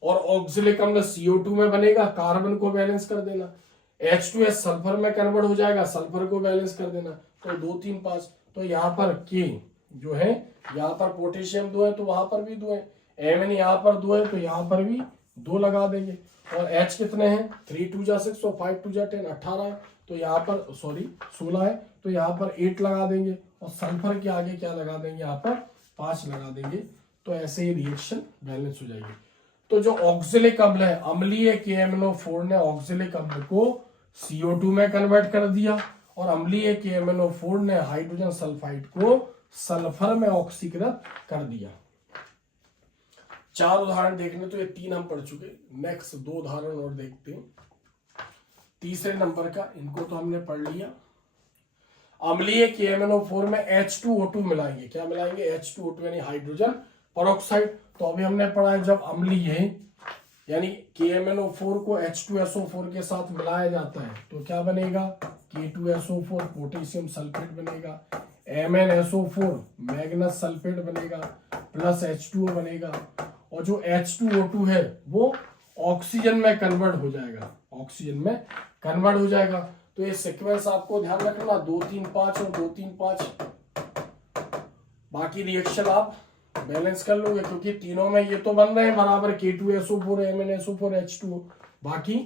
और ऑक्सिलिक अम्ल CO2 में बनेगा, कार्बन को बैलेंस कर देना। H2S सल्फर में कन्वर्ट हो जाएगा, सल्फर को बैलेंस कर देना। तो 2 3 5, तो यहाँ पर K जो है, यहाँ पर पोटेशियम 2 है तो वहां पर भी 2 है, Mn यहाँ पर 2 है तो यहाँ पर भी 2 लगा देंगे। और H कितने हैं? 3 2 जा 6 और 5 2 जा 10, 18 है तो यहाँ पर 16 है तो यहाँ पर 8 लगा देंगे, और सल्फर के आगे क्या लगा देंगे? यहाँ पर 5 लगा देंगे। तो ऐसे ही रिएक्शन बैलेंस हो जाएगी। तो जो ऑक्सिलिक अम्ल है, अम्लीय KMnO4 ने ऑक्सिलिक अम्ल को CO2 में कन्वर्ट कर दिया, और अम्लीय KMnO4 ने हाइड्रोजन सल्फाइड को सल्फर में ऑक्सीकृत कर दिया। 4 उदाहरण देखने, तो ये 3 हम पढ़ चुके। नेक्स्ट 2 उदाहरण और देखते हैं। तीसरे नंबर का, इनको तो हमने पढ़ लिया। अम्लीय KMnO4 में H2O2 मिलाएंगे। क्या मिलाएंगे? H2O2 यानी हाइड्रोजन पेरोक्साइड। तो अभी हमने पढ़ा है जब अम्लीय यानी KMnO4 को H2SO4 के साथ मिलाया जाता है तो क्या बनेगा? K2SO4 पोटेशियम सल्फेट बनेगा, MnSO4 मैग्नस सल्फेट बनेगा, प्लस H2O बनेगा, और जो H2O2 है वो ऑक्सीजन में कन्वर्ट हो जाएगा, ऑक्सीजन में कन्वर्ट हो जाएगा। तो ये सीक्वेंस आपको ध्यान रखना, 2 3 5 और 2 3 5। बाकी रिएक्शन आप बैलेंस कर लोगे, क्योंकि तीनों में ये तो बन रहे हैं बराबर, K2SO4 MnSO4 H2O। बाकी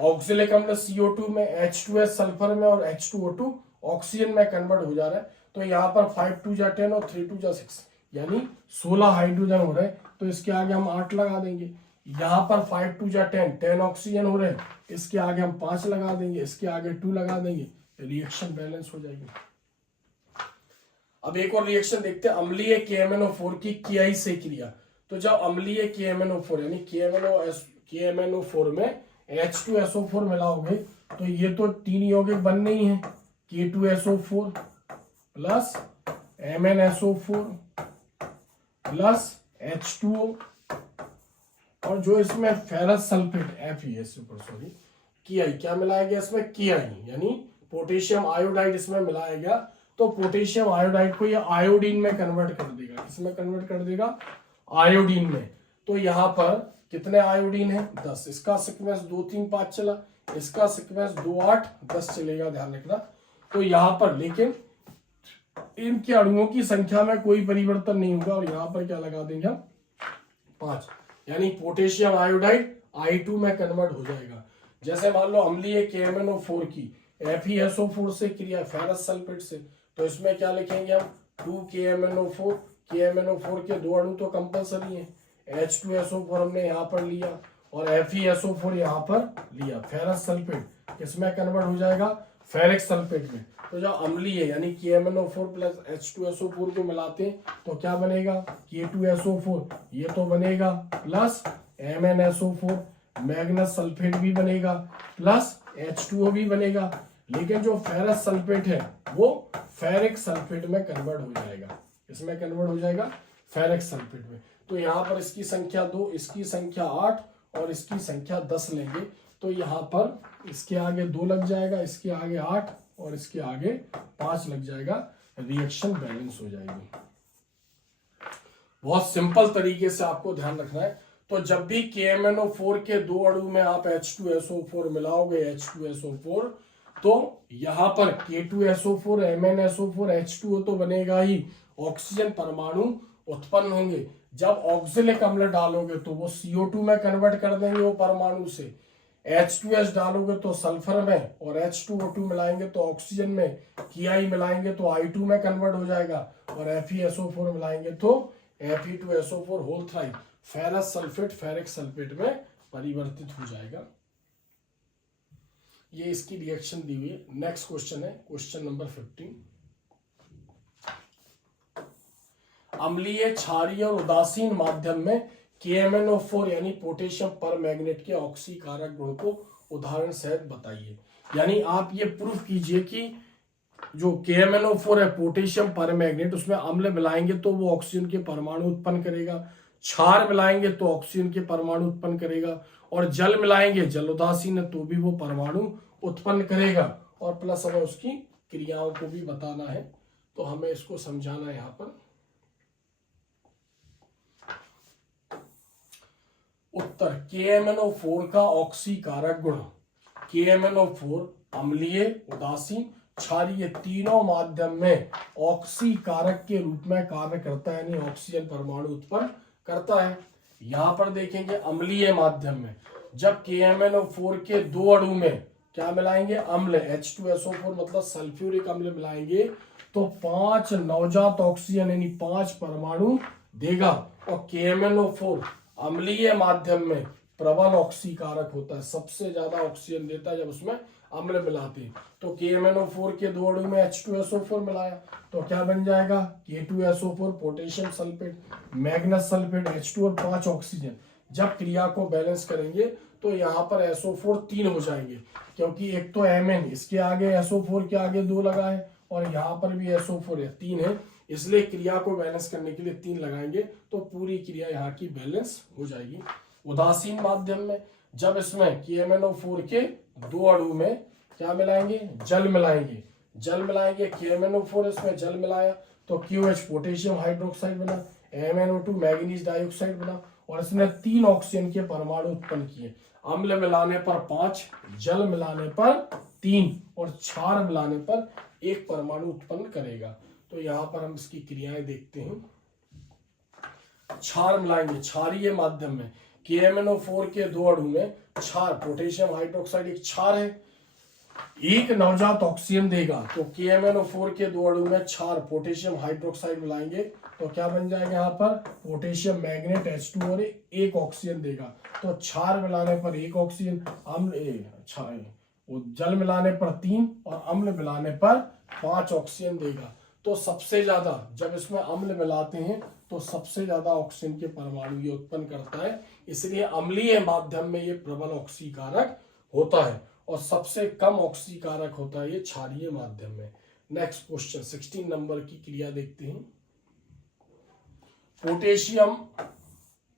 ऑक्सिलिक अम्ल CO2 में, H2S सल्फर में, और H2O2 ऑक्सीजन में कन्वर्ट हो जा रहा है। तो यहाँ पर 5 2 जा 10 और 3 2 जा 6 यानी 16 हाइड्रोजन हो रहे हैं। तो इसके आगे हम 8 लगा देंगे। यहाँ पर 5 2 जा 10 ऑक्सीजन हो रहे हैं, इसके आगे हम 5 लगा देंगे, इसके आगे 2 लगा देंगे, रिएक्शन बैलेंस हो जाएगी। अब एक और रिएक्शन देखते हैं, अम्लीय KMnO4 की KI से क्रिया। तो जब अम्लीय KMnO4 यानी KMnO4 में H2SO4 मिलाओगे तो ये तो 3 यौगिक बनने ही है, K2SO4 plus MnSO4 plus H2O, और जो इसमें फेरस सल्फेट Fe KI क्या मिलाया गया इसमें? KI यानी पोटेशियम आयोडाइड इसमें मिलाया गया। तो पोटेशियम आयोडाइड को ये आयोडीन में कन्वर्ट कर देगा। किसमें कन्वर्ट कर देगा? आयोडीन में। तो यहाँ पर कितने आयोडीन है? 10। इसका सीक्वेंस 2 3 5 चला। इसका सीक्वेंस 2 8 10 चलेगा, ध्यान रखना। तो यहाँ पर लेकिन इनके अणुओं की संख्या में कोई परिवर्तन नहीं होगा, और यहाँ पर क्या लगा देंगे हम 5, यानी पोटेशियम आयोडाइड I2 में कन्वर्ट हो जाएगा। जैसे मान लो अम्लीय KMnO4 की FeSO4 से क्रिया फेरस सल्फेट से, तो इसमें क्या लिखेंगे हम 2KMnO4, KMnO4 के 2 अणु तो कंपलसरी है, H2SO4 हमने यहाँ पर लिया और FeSO4 यहाँ पर लिया। फेरस सल्फेट किसमें कन्वर्ट हो जाएगा, फेरिक सल्फेट में। तो जो अम्लीय है यानी KMnO4 प्लस H2SO4 को मिलाते हैं तो क्या बनेगा, K2SO4 ये तो बनेगा, प्लस MnSO4 मैग्नस सल्फेट भी बनेगा, प्लस H2O भी बनेगा। लेकिन जो फेरस सल्फेट है वो फेरिक सल्फेट में कन्वर्ट हो जाएगा, इसमें कन्वर्ट हो जाएगा फेरिक सल्फेट में। तो यहाँ पर इसकी संख्या 2, इसकी संख्या 8 और इसकी संख्या 10 लेंगे, तो यहाँ पर इसके आगे 2 लग जाएगा, इसके आगे 8 और इसके आगे 5 लग जाएगा, रिएक्शन बैलेंस हो जाएगी। बहुत सिंपल तरीके से आपको ध्यान रखना है। तो जब भी KMnO4 के 2 अणु में आप H2SO4 मिलाओगे, H2SO4, तो यहां पर K2SO4 MnSO4 H2O तो बनेगा ही, ऑक्सीजन परमाणु उत्पन्न होंगे। जब ऑक्जेलिक अम्ल डालोगे तो वो CO2 में कन्वर्ट कर देंगे वो परमाणु से, H2S डालोगे तो सल्फर में, और H2O2 मिलाएंगे तो ऑक्सीजन में, Ki मिलाएंगे तो I2 में कन्वर्ट हो जाएगा, और FeSO4 मिलाएंगे तो Fe2SO4 whole थ्राइड ferrous sulphate ferric sulphate में परिवर्तित हो जाएगा। ये इसकी रिएक्शन दी हुई है। नेक्स्ट क्वेश्चन है क्वेश्चन नंबर 15। अम्लीय, क्षारीय और उदासीन माध्यम में KMnO4 यानी पोटेशियम पर मैग्नेट के ऑक्सीकारक गुण को उदाहरण सहित बताइए। यानी आप ये प्रूफ कीजिए कि जो KMnO4 है पोटेशियम पर मैग्नेट, उसमें अम्ल मिलाएंगे तो वो ऑक्सीजन के परमाणु उत्पन्न करेगा, क्षार मिलाएंगे तो ऑक्सीजन के परमाणु उत्पन्न करेगा, और जल मिलाएंगे, जल उदासीन है तो भी वो परमाणु उत्पन्न करेगा, और प्लस हमें उसकी क्रियाओं को भी बताना है। तो हमें इसको समझाना है। यहाँ पर उत्तर, KMnO4 का ऑक्सीकारक गुण, KMnO4 अम्लीय, उदासीन, क्षारीय तीनों माध्यम में ऑक्सीकारक के रूप में कार्य करता है, यानी ऑक्सीजन परमाणु उत्पन्न करता है। यहां पर देखेंगे अम्लीय माध्यम में जब KMnO4 के 2 अणु में क्या मिलाएंगे, अम्ल, H2SO4 मतलब सल्फ्यूरिक अम्ल मिलाएंगे तो 5 नवजात ऑक्सीजन यानी 5 परमाणु देगा। और KMnO4 अम्लीय माध्यम में प्रबल ऑक्सीकारक होता है, सबसे ज्यादा ऑक्सीजन देता है जब उसमें अम्ल मिलाते हैं। तो KMnO4 के 2 अणु में H2SO4 मिलाया तो क्या बन जाएगा, K2SO4 potassium sulphate, Magnus sulphate, H2 और 5 ऑक्सीजन। जब क्रिया को बैलेंस करेंगे तो यहाँ पर SO4 3 हो जाएंगे, क्योंकि एक तो Mn, इसके आगे SO4 के आगे 2 लगा है, और यहाँ पर भी SO4 है, 3 है, इसलिए क्रिया को बैलेंस करने के लिए 3 लगाएंगे तो पूरी क्रिया यहाँ की बैलेंस हो जाएगी। उदासीन माध्यम में जब इसमें KMnO4 के 2 अणु में क्या मिलाएंगे, जल मिलाएंगे, जल मिलाएंगे, KMnO4 इसमें जल मिलाया तो QH पोटेशियम हाइड्रोक्साइड बना, MnO2 मैग्नीज डाइऑक्साइड बना, और इसने 3 ऑक्सीजन के परमाणु उत्पन्न किए। अम्ल मिलाने पर 5, जल मिलाने पर 3 और क्षार मिलाने पर 1 परमाणु उत्पन्न करेगा। तो यहाँ पर हम इसकी क्रियाएं देखते हैं। क्षार मिलाएंगे, क्षारीय माध्यम में KMnO4 के 2 अणु में क्षार, पोटेशियम हाइड्रोक्साइड एक क्षार है, 1 नवजात ऑक्सीजन देगा। तो KMnO4 के 2 अणु में क्षार, पोटेशियम हाइड्रोक्साइड मिलाएंगे तो क्या बन जाएगा, यहाँ पर पोटेशियम मैग्नेट H2 और 1 ऑक्सीजन देगा। तो क्षार मिलाने पर 1 ऑक्सीजन, अम्ल जल मिलाने पर 3 और अम्ल मिलाने पर 5 ऑक्सीजन देगा। तो सबसे ज्यादा जब इसमें अम्ल मिलाते हैं तो सबसे ज्यादा ऑक्सीजन के परमाणु ये उत्पन्न करता है, इसलिए अम्लीय माध्यम में ये प्रबल ऑक्सीकारक होता है, और सबसे कम ऑक्सीकारक होता है ये क्षारीय माध्यम में। नेक्स्ट क्वेश्चन 16 नंबर की क्रिया देखते हैं। पोटेशियम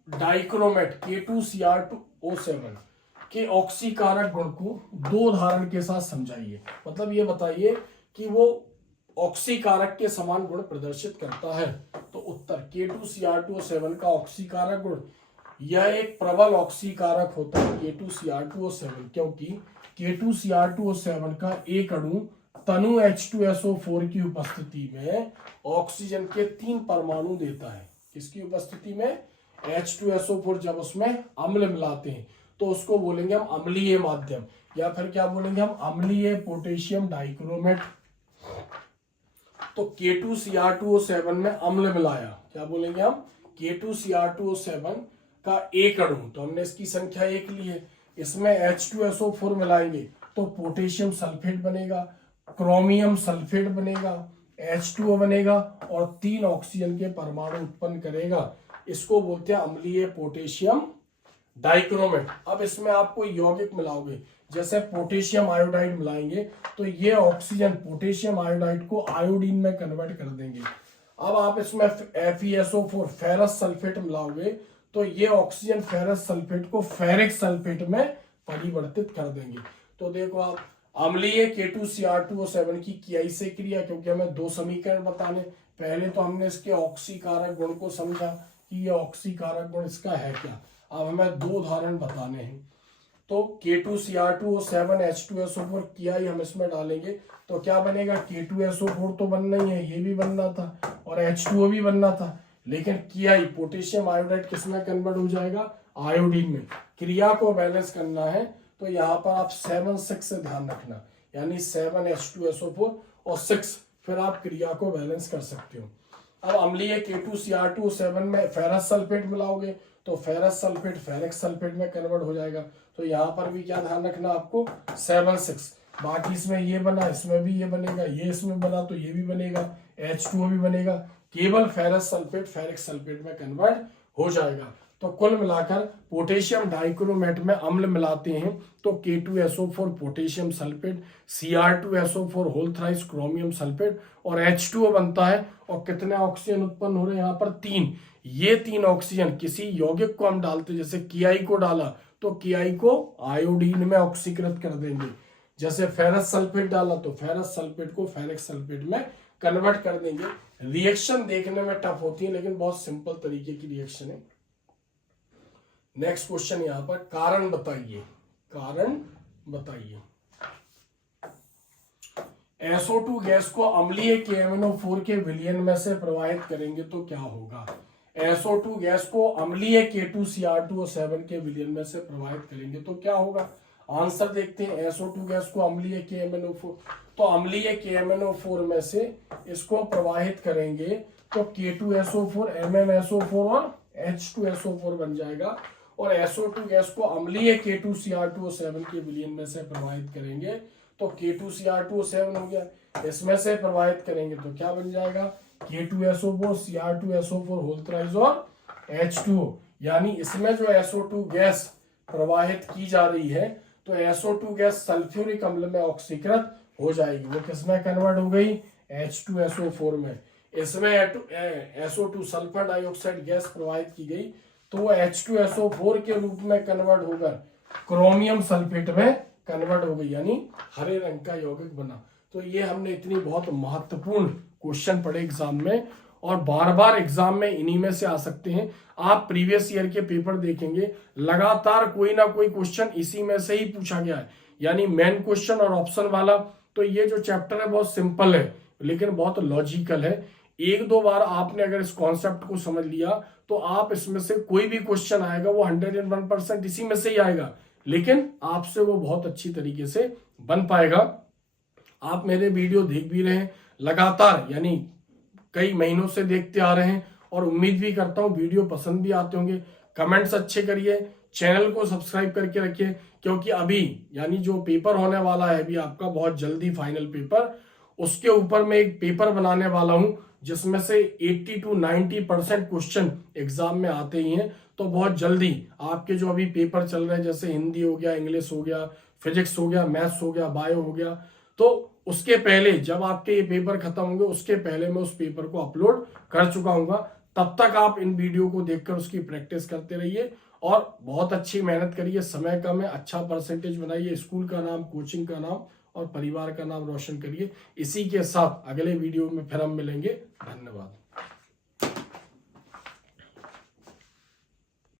डाइक्रोमेट K2Cr2O7 के ऑक्सीकारक गुण को 2 उदाहरण के साथ समझाइए। मतलब ये बताइए कि वो ऑक्सीकारक के समान गुण प्रदर्शित करता है। तो उत्तर, K2Cr2O7 का ऑक्सीकारक गुण, यह एक प्रबल ऑक्सीकारक होता है K2Cr2O7, क्योंकि K2Cr2O7 का एक अणु तनु H2SO4 की उपस्थिति में ऑक्सीजन के 3 परमाणु देता है। किसकी उपस्थिति में? H2SO4 जब उसमें अम्ल मिलाते हैं तो उसको बोलेंगे हम अम्लीय माध्यम, या फिर क्या बोलेंगे हम? अम्लीय पोटेशियम डाइक्रोमेट। तो K2Cr2O7 में अम्ल मिलाया, क्या बोलेंगे हम? K2Cr2O7 का एक अणु, तो हमने इसकी संख्या 1 ली है, इसमें H2SO4 मिलाएंगे तो पोटेशियम सल्फेट बनेगा, क्रोमियम सल्फेट बनेगा, H2O बनेगा और 3 ऑक्सीजन के परमाणु उत्पन्न करेगा। इसको बोलते हैं अम्लीय पोटेशियम डाइक्रोमेट। अब इसमें आप कोई यौगिक मिलाओगे, जैसे पोटेशियम आयोडाइड मिलाएंगे तो ये ऑक्सीजन पोटेशियम आयोडाइड को आयोडीन में कन्वर्ट कर देंगे। अब आप इसमें FeSO4 फेरस सल्फेट मिलाओगे तो ये ऑक्सीजन फेरस सल्फेट को फेरिक सल्फेट में परिवर्तित कर देंगे। तो देखो आप, अम्लीय K2Cr2O7 की कियाई से क्रिया, क्योंकि हमें 2 समीकरण बताने, पहले तो हमने इसके ऑक्सीकारक गुण को समझा कि ये ऑक्सीकारक गुण इसका है क्या। अब हमें 2 उदाहरण बताने हैं। तो K2Cr2O7 H2SO4 कियाई हम इसमें डालेंगे तो क्या बनेगा? K2SO4 तो बनना ही है, ये भी बनना था और H2O भी बनना था, लेकिन कियाई पोटेशियम आयोडाइड किसमें कन्वर्ट हो जाएगा? आयोडीन में। क्रिया को बैलेंस करना है तो यहाँ पर आप 7-6 से ध्यान रखना, यानी 7 H2SO4 और 6, फिर आप क्रिया को बैलेंस कर सकते हो। अब अम्लीय K2Cr2O7 में फेरस सल्फेट मिलाओगे तो फेरस सल्फेट फेरिक सल्फेट में कन्वर्ट हो जाएगा। तो यहाँ पर भी क्या ध्यान रखना आपको? 7-6। बाकी इसमें ये बना, इसमें भी ये बनेगा, ये इसमें बना तो ये भी बनेगा, H2O भी बनेगा, केवल फेरस सल्फेट फेरिक सल्फेट में कन्वर्ट हो जाएगा। तो कुल मिलाकर पोटेशियम डाइक्रोमेट में अम्ल मिलाते हैं तो K2SO4 potassium sulphate, Cr2SO4 whole thrice chromium sulphate और H2O बनता है। और कितने ऑक्सीजन उत्पन्न हो रहे हैं यहाँ पर? 3। ये 3 ऑक्सीजन किसी यौगिक को हम डालते, जैसे कियाई को डाला तो कियाई को आयोडीन में ऑक्सीकृत कर देंगे, जैसे फेरस सल्फेट डाला तो फेरस सल्फेट को फेरिक सल्फेट में कन्वर्ट कर देंगे। रिएक्शन देखने में टफ होती है लेकिन बहुत सिंपल तरीके की रिएक्शन है। नेक्स्ट क्वेश्चन यहाँ पर, कारण बताइए, कारण बताइए। SO2 गैस को अम्लीय KMnO4 के विलयन में से प्रवाहित करेंगे तो क्या होगा? SO2 गैस को अम्लीय K2Cr2O7 के विलयन में से प्रवाहित करेंगे तो क्या होगा? आंसर देखते हैं। SO2 गैस को अम्लीय KMnO4, तो अम्लीय KMnO4 में से इसको प्रवाहित करेंगे तो K2SO4 MnSO4 और H2SO4 बन जाएगा। और SO2 गैस को अम्लीय K2Cr2O7 के विलयन में से प्रवाहित करेंगे तो K2Cr2O7 हो गया, इसमें से प्रवाहित करेंगे तो क्या बन जाएगा? K2SO4 Cr2SO4 होल थ्राइस और H2O। यानी इसमें जो SO2 गैस प्रवाहित की जा रही है तो SO2 गैस सल्फ्यूरिक अम्ल में ऑक्सीकृत हो जाएगी। वो किसमें कन्वर्ट हो गई? H2SO4 में। इसमें SO2 सल्फर डाइऑक्साइड गैस प्रवाहित की गई तो वो H2SO4 के रूप में कन्वर्ट होकर क्रोमियम सल्फेट में कन्वर्ट हो गई, यानी हरे रंग का यौगिक बना। तो ये हमने इतनी बहुत महत्वपूर्ण क्वेश्चन पढ़े एग्जाम में, और बार बार एग्जाम में इन्हीं में से आ सकते हैं। आप प्रीवियस ईयर के पेपर देखेंगे, लगातार कोई ना कोई क्वेश्चन इसी में से ही पूछा गया है, यानी मेन क्वेश्चन और ऑप्शन वाला। तो ये जो चैप्टर है बहुत सिंपल है लेकिन बहुत लॉजिकल है। 1-2 बार आपने अगर इस कॉन्सेप्ट को समझ लिया तो आप इसमें से कोई भी क्वेश्चन आएगा वो 101% इसी में से ही आएगा, लेकिन आपसे वो बहुत अच्छी तरीके से बन पाएगा। आप मेरे वीडियो देख भी रहे हैं लगातार, यानी कई महीनों से देखते आ रहे हैं, और उम्मीद भी करता हूं वीडियो पसंद भी आते होंगे। कमेंट्स अच्छे करिए, चैनल को सब्सक्राइब करके रखिए, क्योंकि अभी यानी जो पेपर होने वाला है अभी आपका बहुत जल्दी फाइनल पेपर, उसके ऊपर मैं एक पेपर बनाने वाला हूं जिसमें से 80 to 90% क्वेश्चन एग्जाम में आते ही हैं। तो बहुत जल्दी आपके जो अभी पेपर चल रहे हैं, जैसे हिंदी हो गया, इंग्लिश हो गया, फिजिक्स हो गया, मैथ्स हो गया, बायो हो गया, तो उसके पहले जब आपके ये पेपर खत्म होंगे उसके पहले मैं उस पेपर को अपलोड कर चुका हूँ। तब तक आप इन वीडियो को देखकर उसकी प्रैक्टिस करते रहिए और बहुत अच्छी मेहनत करिए। समय कम है, अच्छा परसेंटेज बनाइए, स्कूल का नाम, कोचिंग का नाम और परिवार का नाम रोशन करिए। इसी के साथ अगले वीडियो में फिर हम मिलेंगे। धन्यवाद।